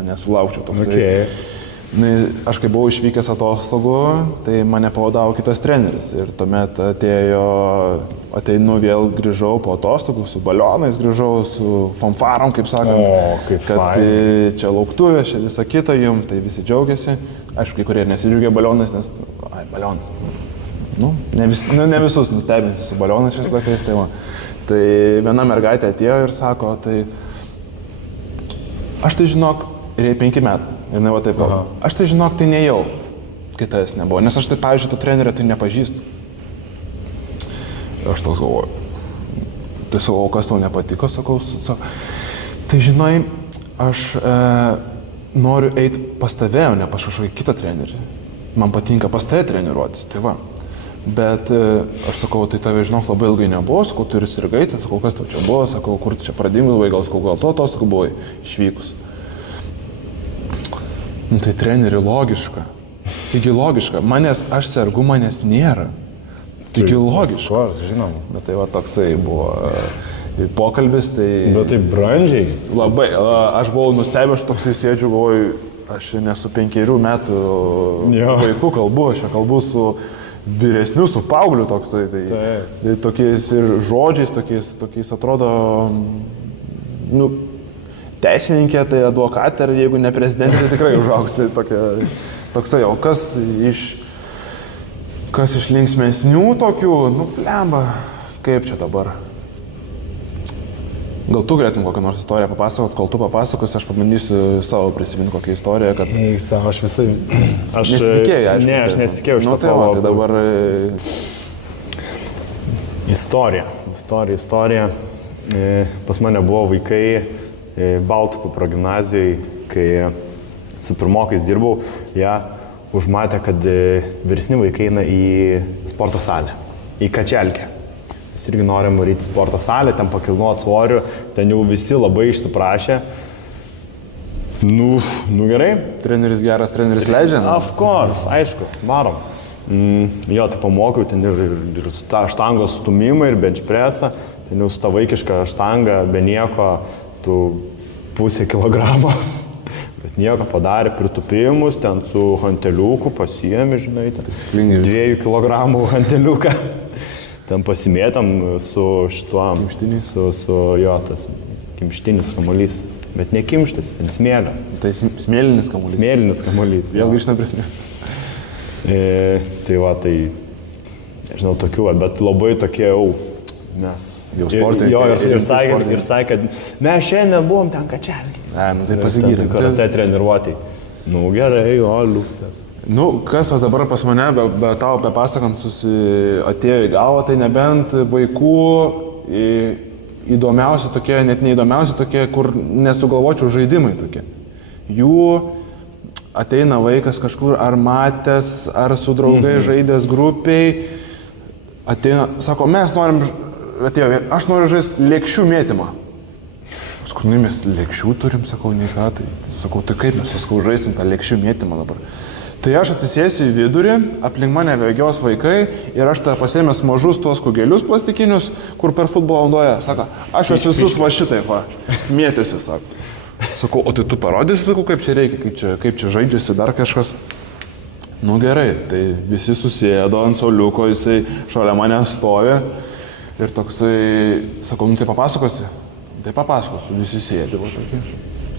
nesulaukčiau. Okay. Aš kai buvau išvykęs atostogų, tai mane pavadavo kitas treneris ir tuomet ateinu vėl grįžau po atostogų, su balionais grįžau, su fanfarom, kaip sakant, kad čia lauktuvė, čia visa kita jum, tai visi džiaugiasi. Aišku, kai kurie nesidžiaugia balionais, nes, balionas. Ne visus nustebinsi su balionais šiais laikais, tai va. Tai viena mergaitė atėjo ir sako, tai aš tai žinok, ir jai 5 metai. Ir ne va taip, aš tai žinok, tai nejau, kai tas nebuvo, nes aš tai, pavyzdžiui, to trenerio tai nepažįstu. Aš toks galvoju. Tai sakau, o kas tau nepatiko, sakau, tai žinai, aš noriu eiti pas tave, o ne pas kažkokį kitą trenerį. Man patinka pas tave treniruotis, tai va. Bet aš sakau, tai tave, žinok, labai ilgai nebuvo, sakau, tu ir sirgai, tai sakau, kas tau čia buvo, sakau, kur tu čia pradingdavai, gal to atostogų buvai išvykus. Tai treneri logiška. Taigi logiška. Aš sergu, manęs nėra. Taigi logiška. Žinoma. Bet tai va toksai buvo pokalbis, tai... Bet tai brandžiai. Labai. Aš buvau nustebęs, aš toksai sėdžiu, galvoju, aš nesu 5 metų vaikų kalbu, aš kalbu su vyresniu, su paaugliu toksai. Tai tokiais ir žodžiais, tokiais atrodo, teisininkė, tai advokatė, ir jeigu ne prezidentė, tai tikrai užaugs. Tai toksai, o kas iš linksmesnių tokių, blemba, kaip čia dabar? Gal tu galėtum kokią nors istoriją papasakot, kol tu papasakos, aš pabandysiu savo prisiminti kokią istoriją, kad... Eik savo, aš visai... Nesitikėjai, aišku. Ne, aš nesitikėjau šitą pavą. Tai dabar... Istorija. Pas mane buvo vaikai Baltukų progimnazijai, kai su pirmokais dirbau, jie užmatė, kad vyresni vaikai eina į sporto salę, į kačelkę. Mes irgi norim varyti sporto salę, ten pakilnuot svorių, ten jau visi labai išsiprašė. Nu gerai. Treneris geras, treneris leidžia? Of course, aišku, varom. Jo, tai pamokiau ten ir tą štangos stumimą ir bench pressą, ten jau su tą vaikišką štangą, be nieko, tu 0,5 kilogramo, bet nieko padarė, pritupimus, ten su hanteliuku pasiėmė, žinai, 2 kilogramų hanteliuką, ten pasimėtam su šituo, su jo, tas kimštinis kamuolys, bet ne kimštas, ten smėlio. Tai smėlinis kamuolys. Smėlinis kamuolys. Vėl grįžtame prie smėlio. Tai va, tai, nežinau, tokių, bet labai tokie jau mes. Jau sportininkai. Jo, ir sakė, kad mes šiandien buvom ten kačelgiai. Nu tai pasigydė. Karate treniruotėjai. Nu gerai, o liuksės. Nu, kas aš dabar pas mane, be tavo bepasakant, atėjo į galvą, tai nebent vaikų įdomiausi tokie, net neįdomiausi tokie, kur nesugalvočiau žaidimai tokie. Jų ateina vaikas kažkur ar matęs, ar su draugai žaidęs grupiai, ateina, sako, mes norim, aš noriu žaisti lėkščių mėtymą. Sakau, mes lėkščių turim, sakau, nei ką, tai kaip mes žaisim tą lėkščių mėtymą dabar. Tai aš atsisėsiu į vidurį, aplink mane bėgios vaikai ir aš tą pasėmęs mažus tuos kugelius plastikinius, kur per futbolą naudoja, sako, aš juos visus va šitai, mėtėsi, sako. Sakau, o tai tu parodysi, sakau, kaip čia reikia, kaip čia žaidžiasi dar kažkas. Nu gerai, tai visi susėdo ant soliuko, jisai šalia mane stovi ir toksai, sakau, nu tai papasakosi? Tai papasakosiu, visi sėdi, va tokie,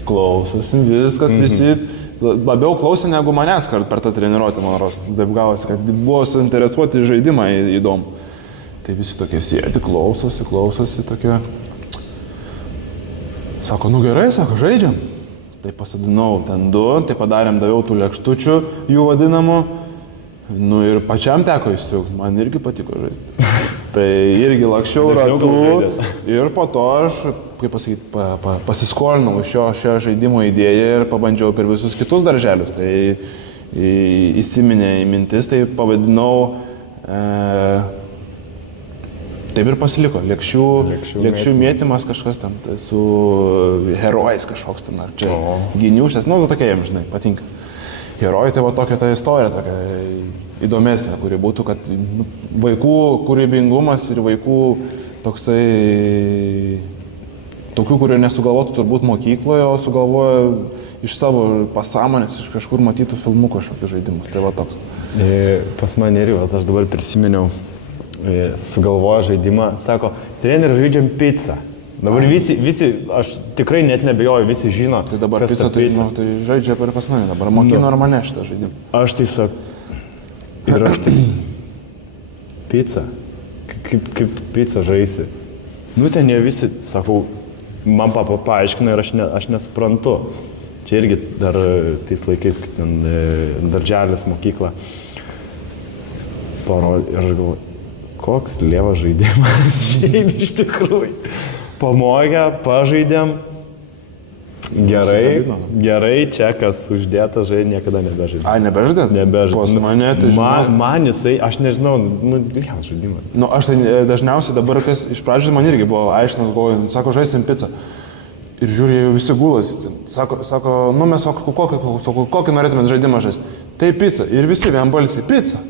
klausosi, viskas, visi labiau klausė negu manęs per tą treniruotę, man rodos, taip gavosi, kad buvo suinteresuoti žaidimą įdomu. Tai visi tokie sėdi, klausosi tokie. Sako, nu gerai, sako, žaidžiam. Tai pasadinau ten 2, tai padarėm, daviau tų lėkštučių, jų vadinamų. Nu ir pačiam teko įsijaukti, man irgi patiko žaisti. Tai irgi lakščiau ratų ir po to aš, kaip pasakyti, pasiskolinau šio žaidimo idėją ir pabandžiau per visus kitus darželius. Tai įsiminė į mintis, tai pavadinau, taip ir pasiliko, lėkščių mėtymas kažkas ten, tai su herojais kažkoks ten, ar čia gyniušės, nu tokia jiems, žinai, patinka. Herojai tai va tokia ta istorija, tokia įdomesnė, kuri būtų, kad vaikų kūrybingumas ir vaikų toksai, tokių, kurie nesugalvotų turbūt mokykloje, o sugalvoja iš savo pasąmonės, iš kažkur matytų filmų kažkokius žaidimus, tai va toks. Pas mane ir aš dabar prisiminiau, sugalvoja žaidimą, sako, treneri, žaidžiam pizzą. Dabar visi, aš tikrai net nebejoju, visi žino, tai dabar kas pizza, ta pizza. Tai žaidžia per pas mane, dabar mokino ar mane šitą žaidimą. Aš tai sakau, ir aš tai, pizza, kaip tu pizza žaisi? Nu ten jie visi, sakau, man paaiškina ir aš nesuprantu. Čia irgi dar tais laikais, kai ten darželis, mokykla. Ir aš galvoju, koks lievas žaidimas, šiaip iš tikrųjų. Pamogę, pažaidėm, gerai, čekas uždėtas, niekada nebežaidė. Ai, nebežaidėt? Nebežaidė. Pas mane, tai žinau. Man jisai, aš nežinau, lievas žaidimas. Nu, aš tai dažniausiai dabar, kas iš pradžių man irgi buvo aiškinas, galvoju, sako, žaisim pizzą. Ir žiūrė, jau visi gulas. Sako, nu mes kokį norėtumėt žaidimą žaisti? Tai pizza. Ir visi vienbalsiai, pizza.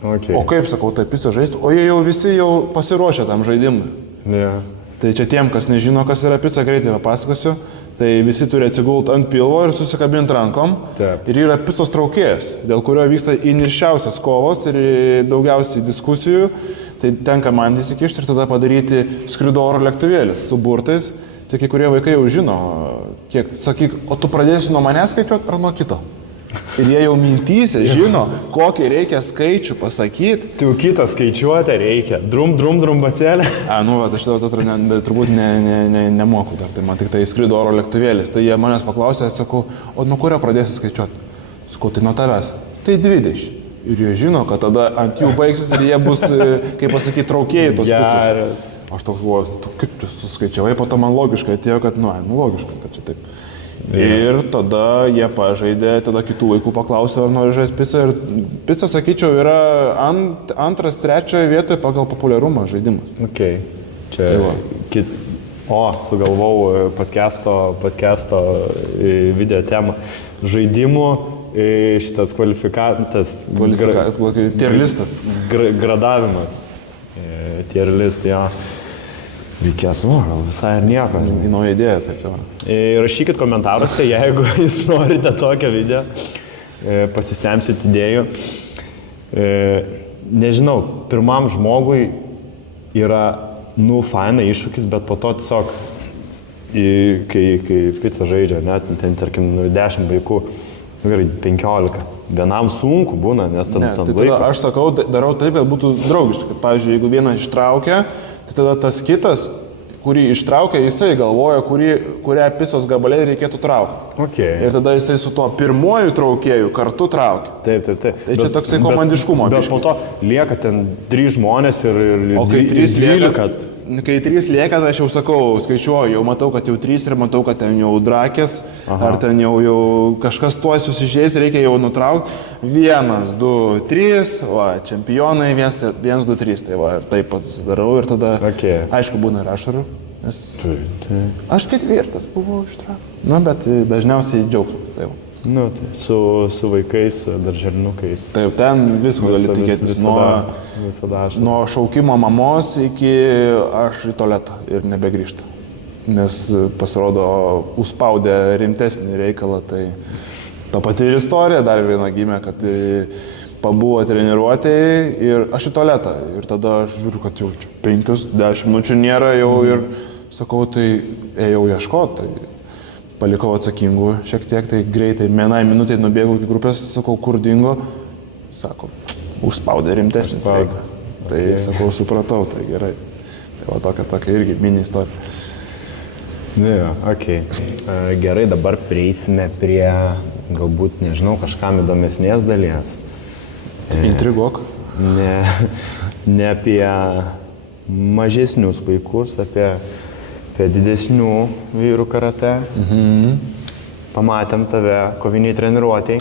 Okay. O kaip, sakau, tai pizza žaisti? O jie jau visi pasiruošę tam žaidimui. Yeah. Tai čia tiem, kas nežino, kas yra pica, greitai papasakosiu. Tai visi turi atsigulti ant pilvo ir susikabinti rankom. Taip. Ir yra picos traukėjas, dėl kurio vyksta įniršiausios kovos ir daugiausiai diskusijų. Tai tenka man įsikišti ir tada padaryti skrido oro lėktuvėlis su burtais. Tai kai kurie vaikai jau žino, kiek, sakyk, o tu pradėsi nuo manęs skaičiuoti ar nuo kito? Ir jie jau mintyse žino, kokį reikia skaičių pasakyti. Tai jau kitą skaičiuotę reikia. Drum bacelė. Nu, aš turbūt nemoku dar, tai man tik tai skrido oro lėktuvėlis. Tai jie manęs paklausė, sakau, o nuo kurio pradėsi skaičiuoti? Sakau, tai nuo tavęs. Tai 20. Ir jie žino, kad tada ant jų baigsis ir jie bus, kaip pasakyti, traukėjai tos picos. Aš toks buvo, kaip tu suskaičiavai, po to man logiškai atėjo, kad, logiškai, kad čia taip. Ir tada jie pažaidė, tada kitų vaikų paklausė, ar nori žaisti pizzą. Ir pizza, sakyčiau, yra antras, trečioje vietoje pagal populiarumą žaidimas. Okay. Čia sugalvojau podcast'o video temą. Žaidimų šitas kvalifikatas. Tierlistas. Gradavimas. Tierlistai, jo. Reikės, gal visai ir nieko. Į naują idėją, taip jau. Rašykit komentaruose, jeigu jūs norite tokią video, pasisemsit idėjų. Nežinau, pirmam žmogui yra, faina iššūkis, bet po to tiesiog, kai pizza žaidžia, net ten, tarkim, 10 vaikų, gerai, 15. Vienam sunku būna, nes ten laiko. Aš sakau, darau taip, kad būtų draugiškai. Pavyzdžiui, jeigu vieną ištraukia, tai tada tas kitas, kurį ištraukė, jisai galvoja, kurią picos gabalė reikėtų traukti. Okay. Ir tada jisai su tuo pirmuoju traukėju kartu traukia. Taip. Tai čia toksai komandiškumo. Bet po to lieka ten 3 žmonės ir o kai 3 lieka, 12. Kai 3 lieka, tai aš jau sakau, skaičiuoju, jau matau, kad jau 3 ir matau, kad ten jau drakės, ar ten jau kažkas tuo susižeis, reikia jau nutraukti. 1, 2, 3, va, čempionai, 1, 2, 3, tai va, ir taip pasidarau ir tada, aišku, būna ir ašarų. Nes aš 4 buvau ištraukti. Na, bet dažniausiai džiaugsmas, tai va. Nu, tai su vaikais, darželinukais. Taip, ten visko gali tikėtis. Nuo šaukimo mamos iki aš į tualetą ir nebegrįžta. Nes pasirodo, užspaudė rimtesnį reikalą. Tai ta pati ir istorija dar viena gimė, kad pabuvo treniruotėje ir aš į tualetą. Ir tada aš žiūriu, kad jau 5-10 minučių nėra jau ir sakau, tai ėjau ieškoti. Tai palikau atsakingų šiek tiek, tai greitai, vienai minutei nubėgau iki grupės, sakau, kur dingo, sako, užspaudė rimtesnis reikas. Tai sakau, supratau, tai gerai. Tai va tokia irgi mini istorija. Ne, okei. Gerai, dabar prieisime prie, galbūt, nežinau, kažkam įdomesnės dalies. Intriguok. Ne apie mažesnius vaikus, apie didesnių vyrų karate. Pamatėm tave koviniai treniruotėj.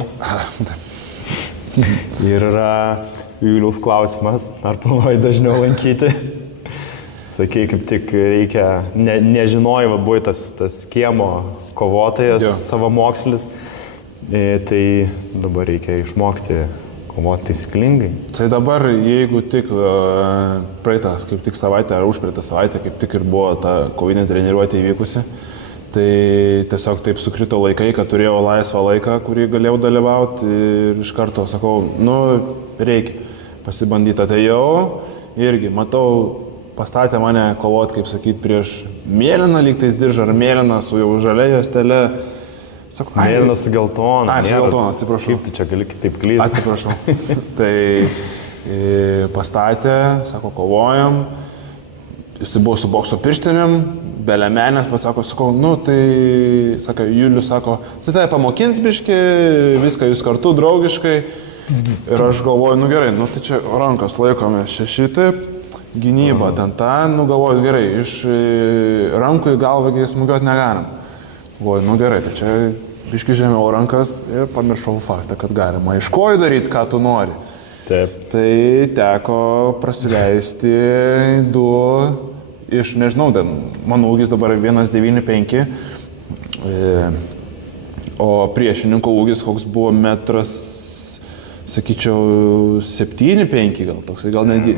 Ir yra Juliaus klausimas, ar planuoji dažniau lankyti? Sakei, kaip tik reikia, nežinojai, buvai tas kiemo kovotojas, savamokslis, tai dabar reikia išmokti kovoti taisyklingai. Tai dabar, jeigu tik praeitą, kaip tik savaitę ar užpraeitą savaitę, kaip tik ir buvo ta kovinė treniruotė įvykusi, tai tiesiog taip sukrito laikai, kad turėjau laisvą laiką, kurį galėjau dalyvauti ir iš karto sakau, reikia pasibandyti. Atėjau irgi, matau, pastatė mane kovoti, kaip sakyti, prieš mėlyną lygtais diržą ar mėlyną su jau žalia juostele. Mėlynas su geltona. Su geltona, atsiprašau. Kaip tu čia gali kitaip klysti? Atsiprašau. Tai pastatė, sako, kovojam. Jis buvo su bokso pirštinėm, be lemenės, pasako, tai, sako, Julius sako, tai pamokins biški, viską jūs kartu draugiškai. Ir aš galvoju, gerai, tai čia rankas laikome šitaip, gynyba ten, galvoju, gerai, iš rankų į galvą smūgiuoti negalim. Galvoju, gerai, tai čia biški žemiau rankas ir pamiršau faktą, kad galima iš kojų daryti, ką tu nori. Taip. Tai teko prasileisti 2 iš, nežinau, mano ūgis dabar 1,95, o priešininko ūgis koks buvo metras, sakyčiau, 7,5 gal toksai, gal netgi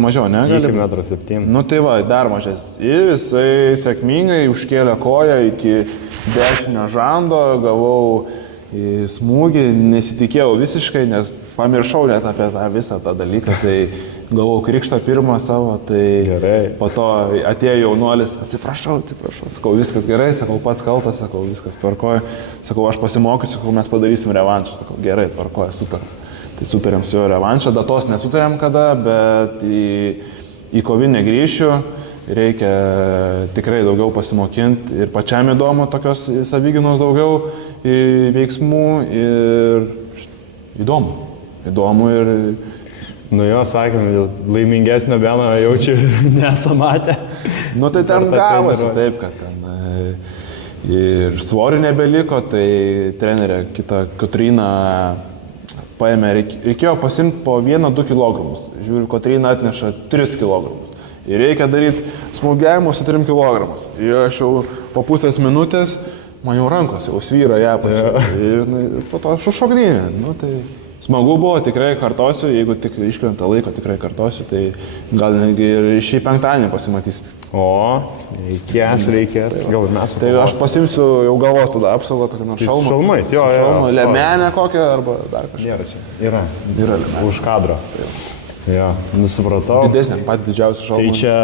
mažiau, ne? Iki 1,7 m. Tai va, dar mažes. Ir jisai sėkmingai užkėlė koją iki dešinio žando, gavau smūgį, nesitikėjau visiškai, nes pamiršau net apie tą visą tą dalyką, tai gavau krikštą pirmą savo, tai gerai. Po to atėjo jaunuolis, atsiprašau, sakau, viskas gerai, sakau, pats kaltas, sakau, viskas tvarkoja, sakau, aš pasimokysiu, sakau, mes padarysim revanšą, sakau, gerai, tvarkoja, sutarėm. Tai sutarėm su jo revanšą, datos nesutarėm kada, bet į kovinę grįšiu, reikia tikrai daugiau pasimokinti ir pačiam įdomu, tokios savyginos daugiau veiksmų ir įdomu ir... Jo, sakėme, laimingesnio beno jaučiu nesamatę. Tai ten gavosi taip, kad ten ir svorių nebeliko, tai trenerė kita Kotryna paėmė, reikėjo pasimti po 1-2 kg. Žiūriu, Kotryna atneša 3 kg. Ir reikia daryti smūgiavimus su 3 kg. Ir aš jau po pusės minutės, man jau rankos jau svyra ją pačią. Ir po to aš užšokdynė. Tai smagu buvo, tikrai kartosiu, jeigu tik iškrenta laiko, tikrai kartosiu, tai gal netgi ir šį penktadienį pasimatys. Reikės. Gal mes su tai aš pasimsiu jau galvos tada apsaugą, kokią nors šalmą. Šalmais, jo. Lemenę kokią arba dar kažką. Nėra čia. Yra lemenė. Už kadro. Jo, nusipratau. Didesnė, patį didžiausią šalmą. Tai čia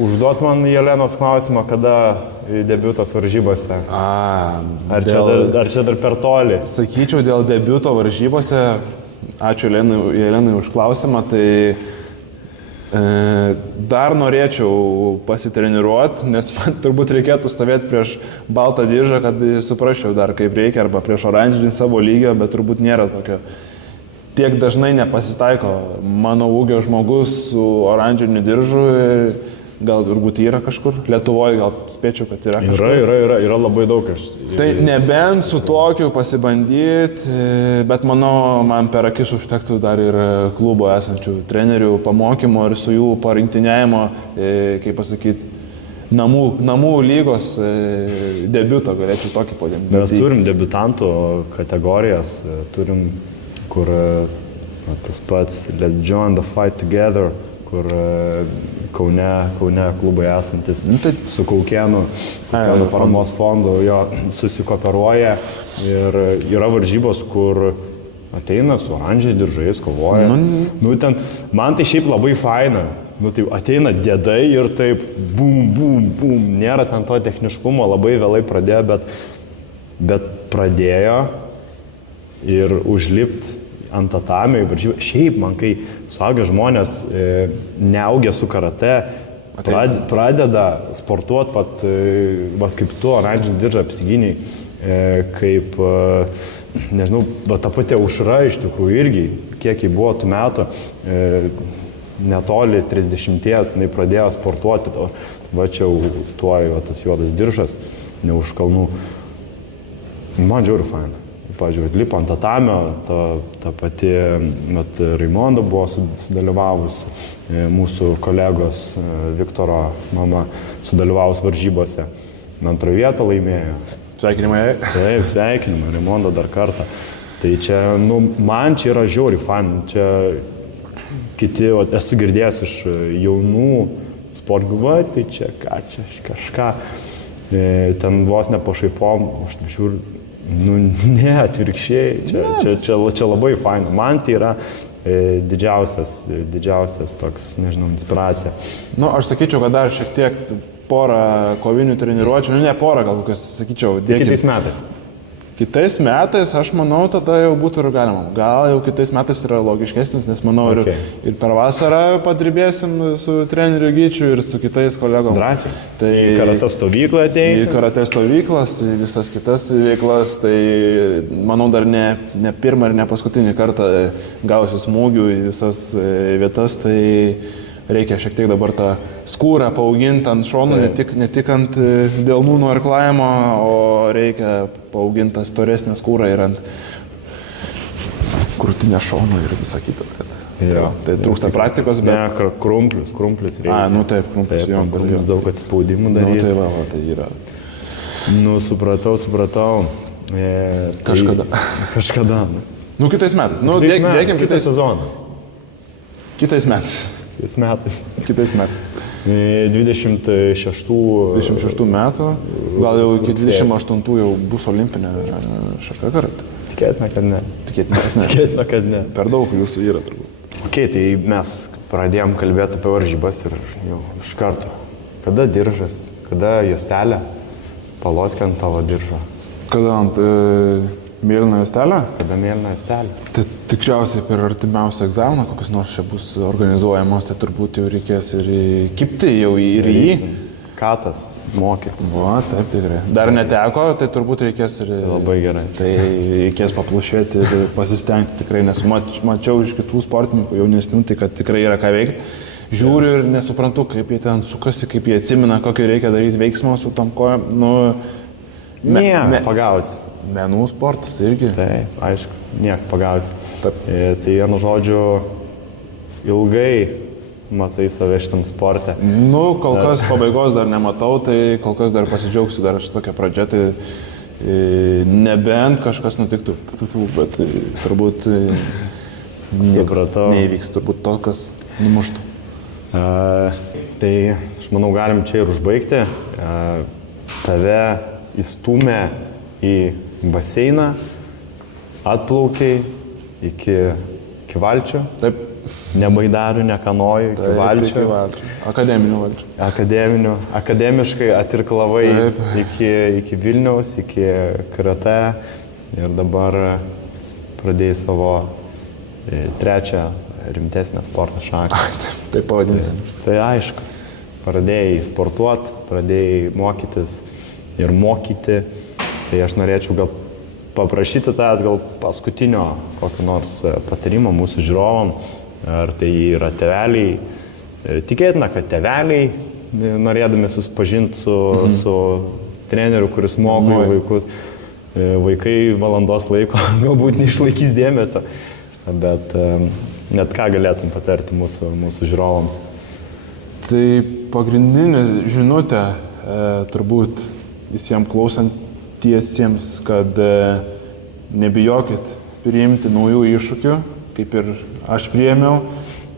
užduot man Jelenos klausimą, kada debiutas varžybose. Ar čia dar per toli? Sakyčiau, dėl debiuto varžybose, ačiū Jelenai už klausimą, tai Dar norėčiau pasitreniruoti, nes man turbūt reikėtų stovėti prieš baltą diržą, kad suprasčiau dar kaip reikia, arba prieš oranžinį savo lygio, bet turbūt nėra tokio. Tiek dažnai nepasitaiko mano ūgio žmogus su oranžiniu diržu. Gal turbūt yra kažkur, Lietuvoje gal spėčiau, kad yra kažkur. Yra labai daug. Tai nebent su tokiu pasibandyti, bet manau, man per akis užtektų dar ir klubo esančių trenerių pamokymo ir su jų parinktinėjimo, kaip pasakyti, namų lygos debiuto, galėčiau tokį pavadinti. Mes turim debiutantų kategorijas, turim, kur tas pats Let's Join the Fight Together, kur Kaune klubai esantis su Kaukėnu paramos fondu jo susikooperuoja ir yra varžybos, kur ateina su oranžiai diržais, kovoja. Ten, man tai šiaip labai faina. Tai ateina dėdai ir taip bum. Nėra ten to techniškumo, labai vėlai pradėjo, bet pradėjo ir užlipti ant tatamio į varžybą. Šiaip man, kai suaugę žmonės neaugę su karate, pradeda sportuoti, kaip tu oranžinį diržą apsiginiai, kaip, nežinau, ta pati Aušra iš tikrųjų irgi, kiek jį buvo tų metų, netoli 30, jinai pradėjo sportuoti, va čia tuoj tas juodas diržas, ne už kalnų. Man žiūri faina. Pavyzdžiui, lipo ant tatamio, ta pati Raimonda buvo sudalyvavus, mūsų kolegos Viktoro mama sudalyvavus varžybose. Antrą vietą laimėjo. Sveikinimai. Taip, sveikinimai, Raimonda dar kartą. Tai čia, man čia yra žiauri fan. Čia kiti, esu girdėjęs iš jaunų sportininkų, tai čia kažką. Ten vos nepašaipom, aš taip žiūriu. Ne, atvirkščiai, čia labai faina. Man tai yra didžiausias toks, nežinau, inspiracija. Aš sakyčiau, kad dar šiek tiek porą kovinių treniruočių, ne porą, gal kokios, sakyčiau, Kitais metais. Kitais metais, aš manau, tada jau būtų ir galima. Gal jau kitais metais yra logiškesnis, nes manau ir per vasarą padirbėsim su treneriu Gyčiu ir su kitais kolegom. Drąsiai. Tai į karate stovyklą ateisim. Į karate stovyklas, visas kitas veiklas, tai manau dar ne pirmą ir ne paskutinį kartą gausiu smūgių į visas vietas, tai reikia šiek tiek dabar tą skūrą paauginti ant šonų, ne tik ant delnų nuo irklavimo, o reikia paauginti tą storesnę skūrą ir ant krūtinę šonų ir visą kitą. Tai trūksta praktikos, bet... Ne, krumplius reikia. Taip, krumplius. Krumplius daug atspaudimų daryti. Tai yra. Supratau. Kažkada. Kitais metais. Dėkim kitą sezoną. Kitais metais. 26 metų, gal jau iki 28 jau bus olimpinė šaka karate. Tikėtina, kad ne. Per daug jūsų yra turbūt. Tai mes pradėjom kalbėti apie varžybas ir jau iš karto. Kada diržas, kada juostelė, paloskė ant tavo diržo. Kada ant mėlyną juostelę? Kada mėlyną juostelę? Tai tikriausiai per artimiausią egzaminą, kokios nors čia bus organizuojamos, tai turbūt jau reikės ir kipti jau ir į jį. Katas, mokytis. Taip, tikrai. Dar neteko, tai turbūt reikės ir... Labai gerai. Tai reikės paplušėti ir pasistengti tikrai, nes mačiau iš kitų sportininkų jaunesnių, tai kad tikrai yra ką veikti. Žiūriu ir nesuprantu, kaip jie ten sukasi, kaip jie atsimena, kokį reikia daryti veiksmą su tom kojom. Pagausi. Menų sportas irgi. Taip, aišku, niek pagausi. Tai vienu žodžiu, ilgai matai save šitam sporte. Kol kas pabaigos dar nematau, tai kol kas dar pasidžiaugsiu dar šitokią pradžią, tai nebent kažkas nutiktų, bet turbūt neįvyks, turbūt to, kas numuštų. Tai aš manau, galim čia ir užbaigti. Tave įstumė į baseiną, atplaukiai iki valčių. Taip. Ne baidarių, ne kanojų, iki valčių. Akademinių valčių. Akademiškai atirklavai iki Vilniaus, iki karate ir dabar pradėjai savo trečią rimtesnę sporto šaką. Taip pavadinsim. Tai aišku, pradėjai sportuoti, pradėjai mokytis ir mokyti, tai aš norėčiau gal paprašyti tavęs gal paskutinio kokio nors patarimo mūsų žiūrovam, ar tai yra tėveliai. Tikėtina, kad tėveliai, norėdami susipažinti su treneriu, kuris moko vaikus, vaikai valandos laiko galbūt neišlaikys dėmesio, bet net ką galėtum patarti mūsų žiūrovams? Tai pagrindinė žinutė turbūt visiems klausantiesiems, kad nebijokit priimti naujų iššūkių, kaip ir aš priėmiau,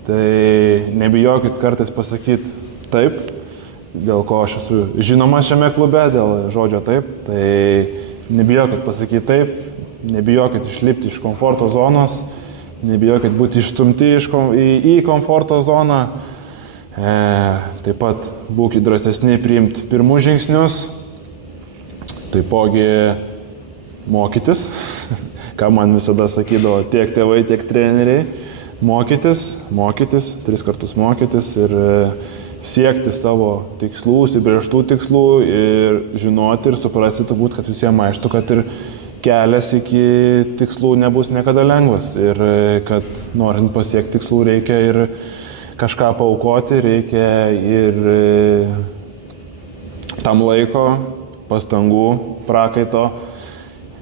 tai nebijokit kartais pasakyti taip, dėl ko aš esu žinomas šiame klube, dėl žodžio taip, tai nebijokit pasakyti taip, nebijokit išlipti iš komforto zonos, nebijokit būti išstumti į komforto zoną, taip pat būkite drąsesni priimti pirmus žingsnius, taipogi mokytis, ką man visada sakydavo tiek tėvai, tiek treneriai, mokytis, 3 kartus mokytis ir siekti savo tikslų, užsibrėžtų tikslų ir žinoti ir suprasti turbūt, kad visiems aišku, kad ir kelias iki tikslų nebus niekada lengvas ir kad norint pasiekti tikslų reikia ir kažką paaukoti, reikia ir tam laiko, pastangų, prakaito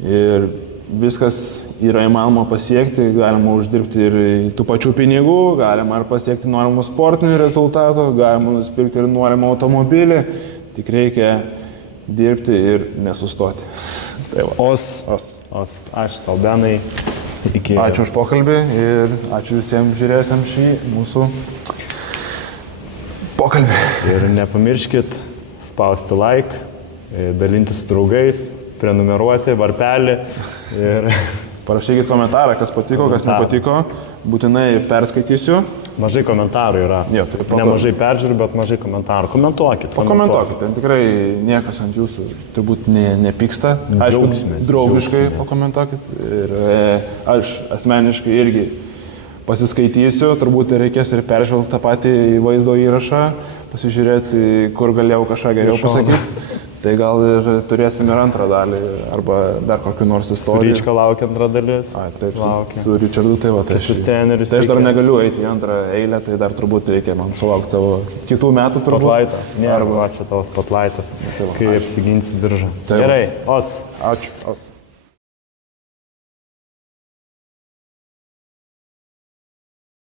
ir viskas yra įmanoma pasiekti, galima uždirbti ir tų pačių pinigų, galima ir pasiekti norimų sportinių rezultatų, galima nusipirkti ir norimą automobilį, tik reikia dirbti ir nesustoti. Tai va. Ačiū tau, Benai. Ačiū už pokalbį ir ačiū visiems žiūrėjusiems šį mūsų pokalbį. Ir nepamirškit spausti like, dalintis su draugais, prenumeruoti, varpelį ir parašykit komentarą, kas patiko, kas nepatiko, būtinai perskaitysiu. Mažai komentarų yra. Jo, nemažai peržiūrų, bet mažai komentarų. Komentuokit. Pakomentuokit, ten tikrai niekas ant jūsų turbūt nepyksta. Aišku, draugiškai pakomentuokit. Ir aš asmeniškai irgi pasiskaitysiu, turbūt reikės ir peržvelgti tą patį vaizdo įrašą, pasižiūrėti, kur galėjau kažką geriau pasakyti. Tai gal ir turėsim ir antrą dalį, arba dar kokiu nors istorijų. Su Ryčka laukia antra dalis. Taip, su Richardu, tai va. Tai aš dar negaliu eiti į antrą eilę, tai dar turbūt reikia man sulaukti savo kitų metų spotlightą. Arba čia tavo spotlightas, kai apsiginsi biržą. Gerai, Os. Ačiū.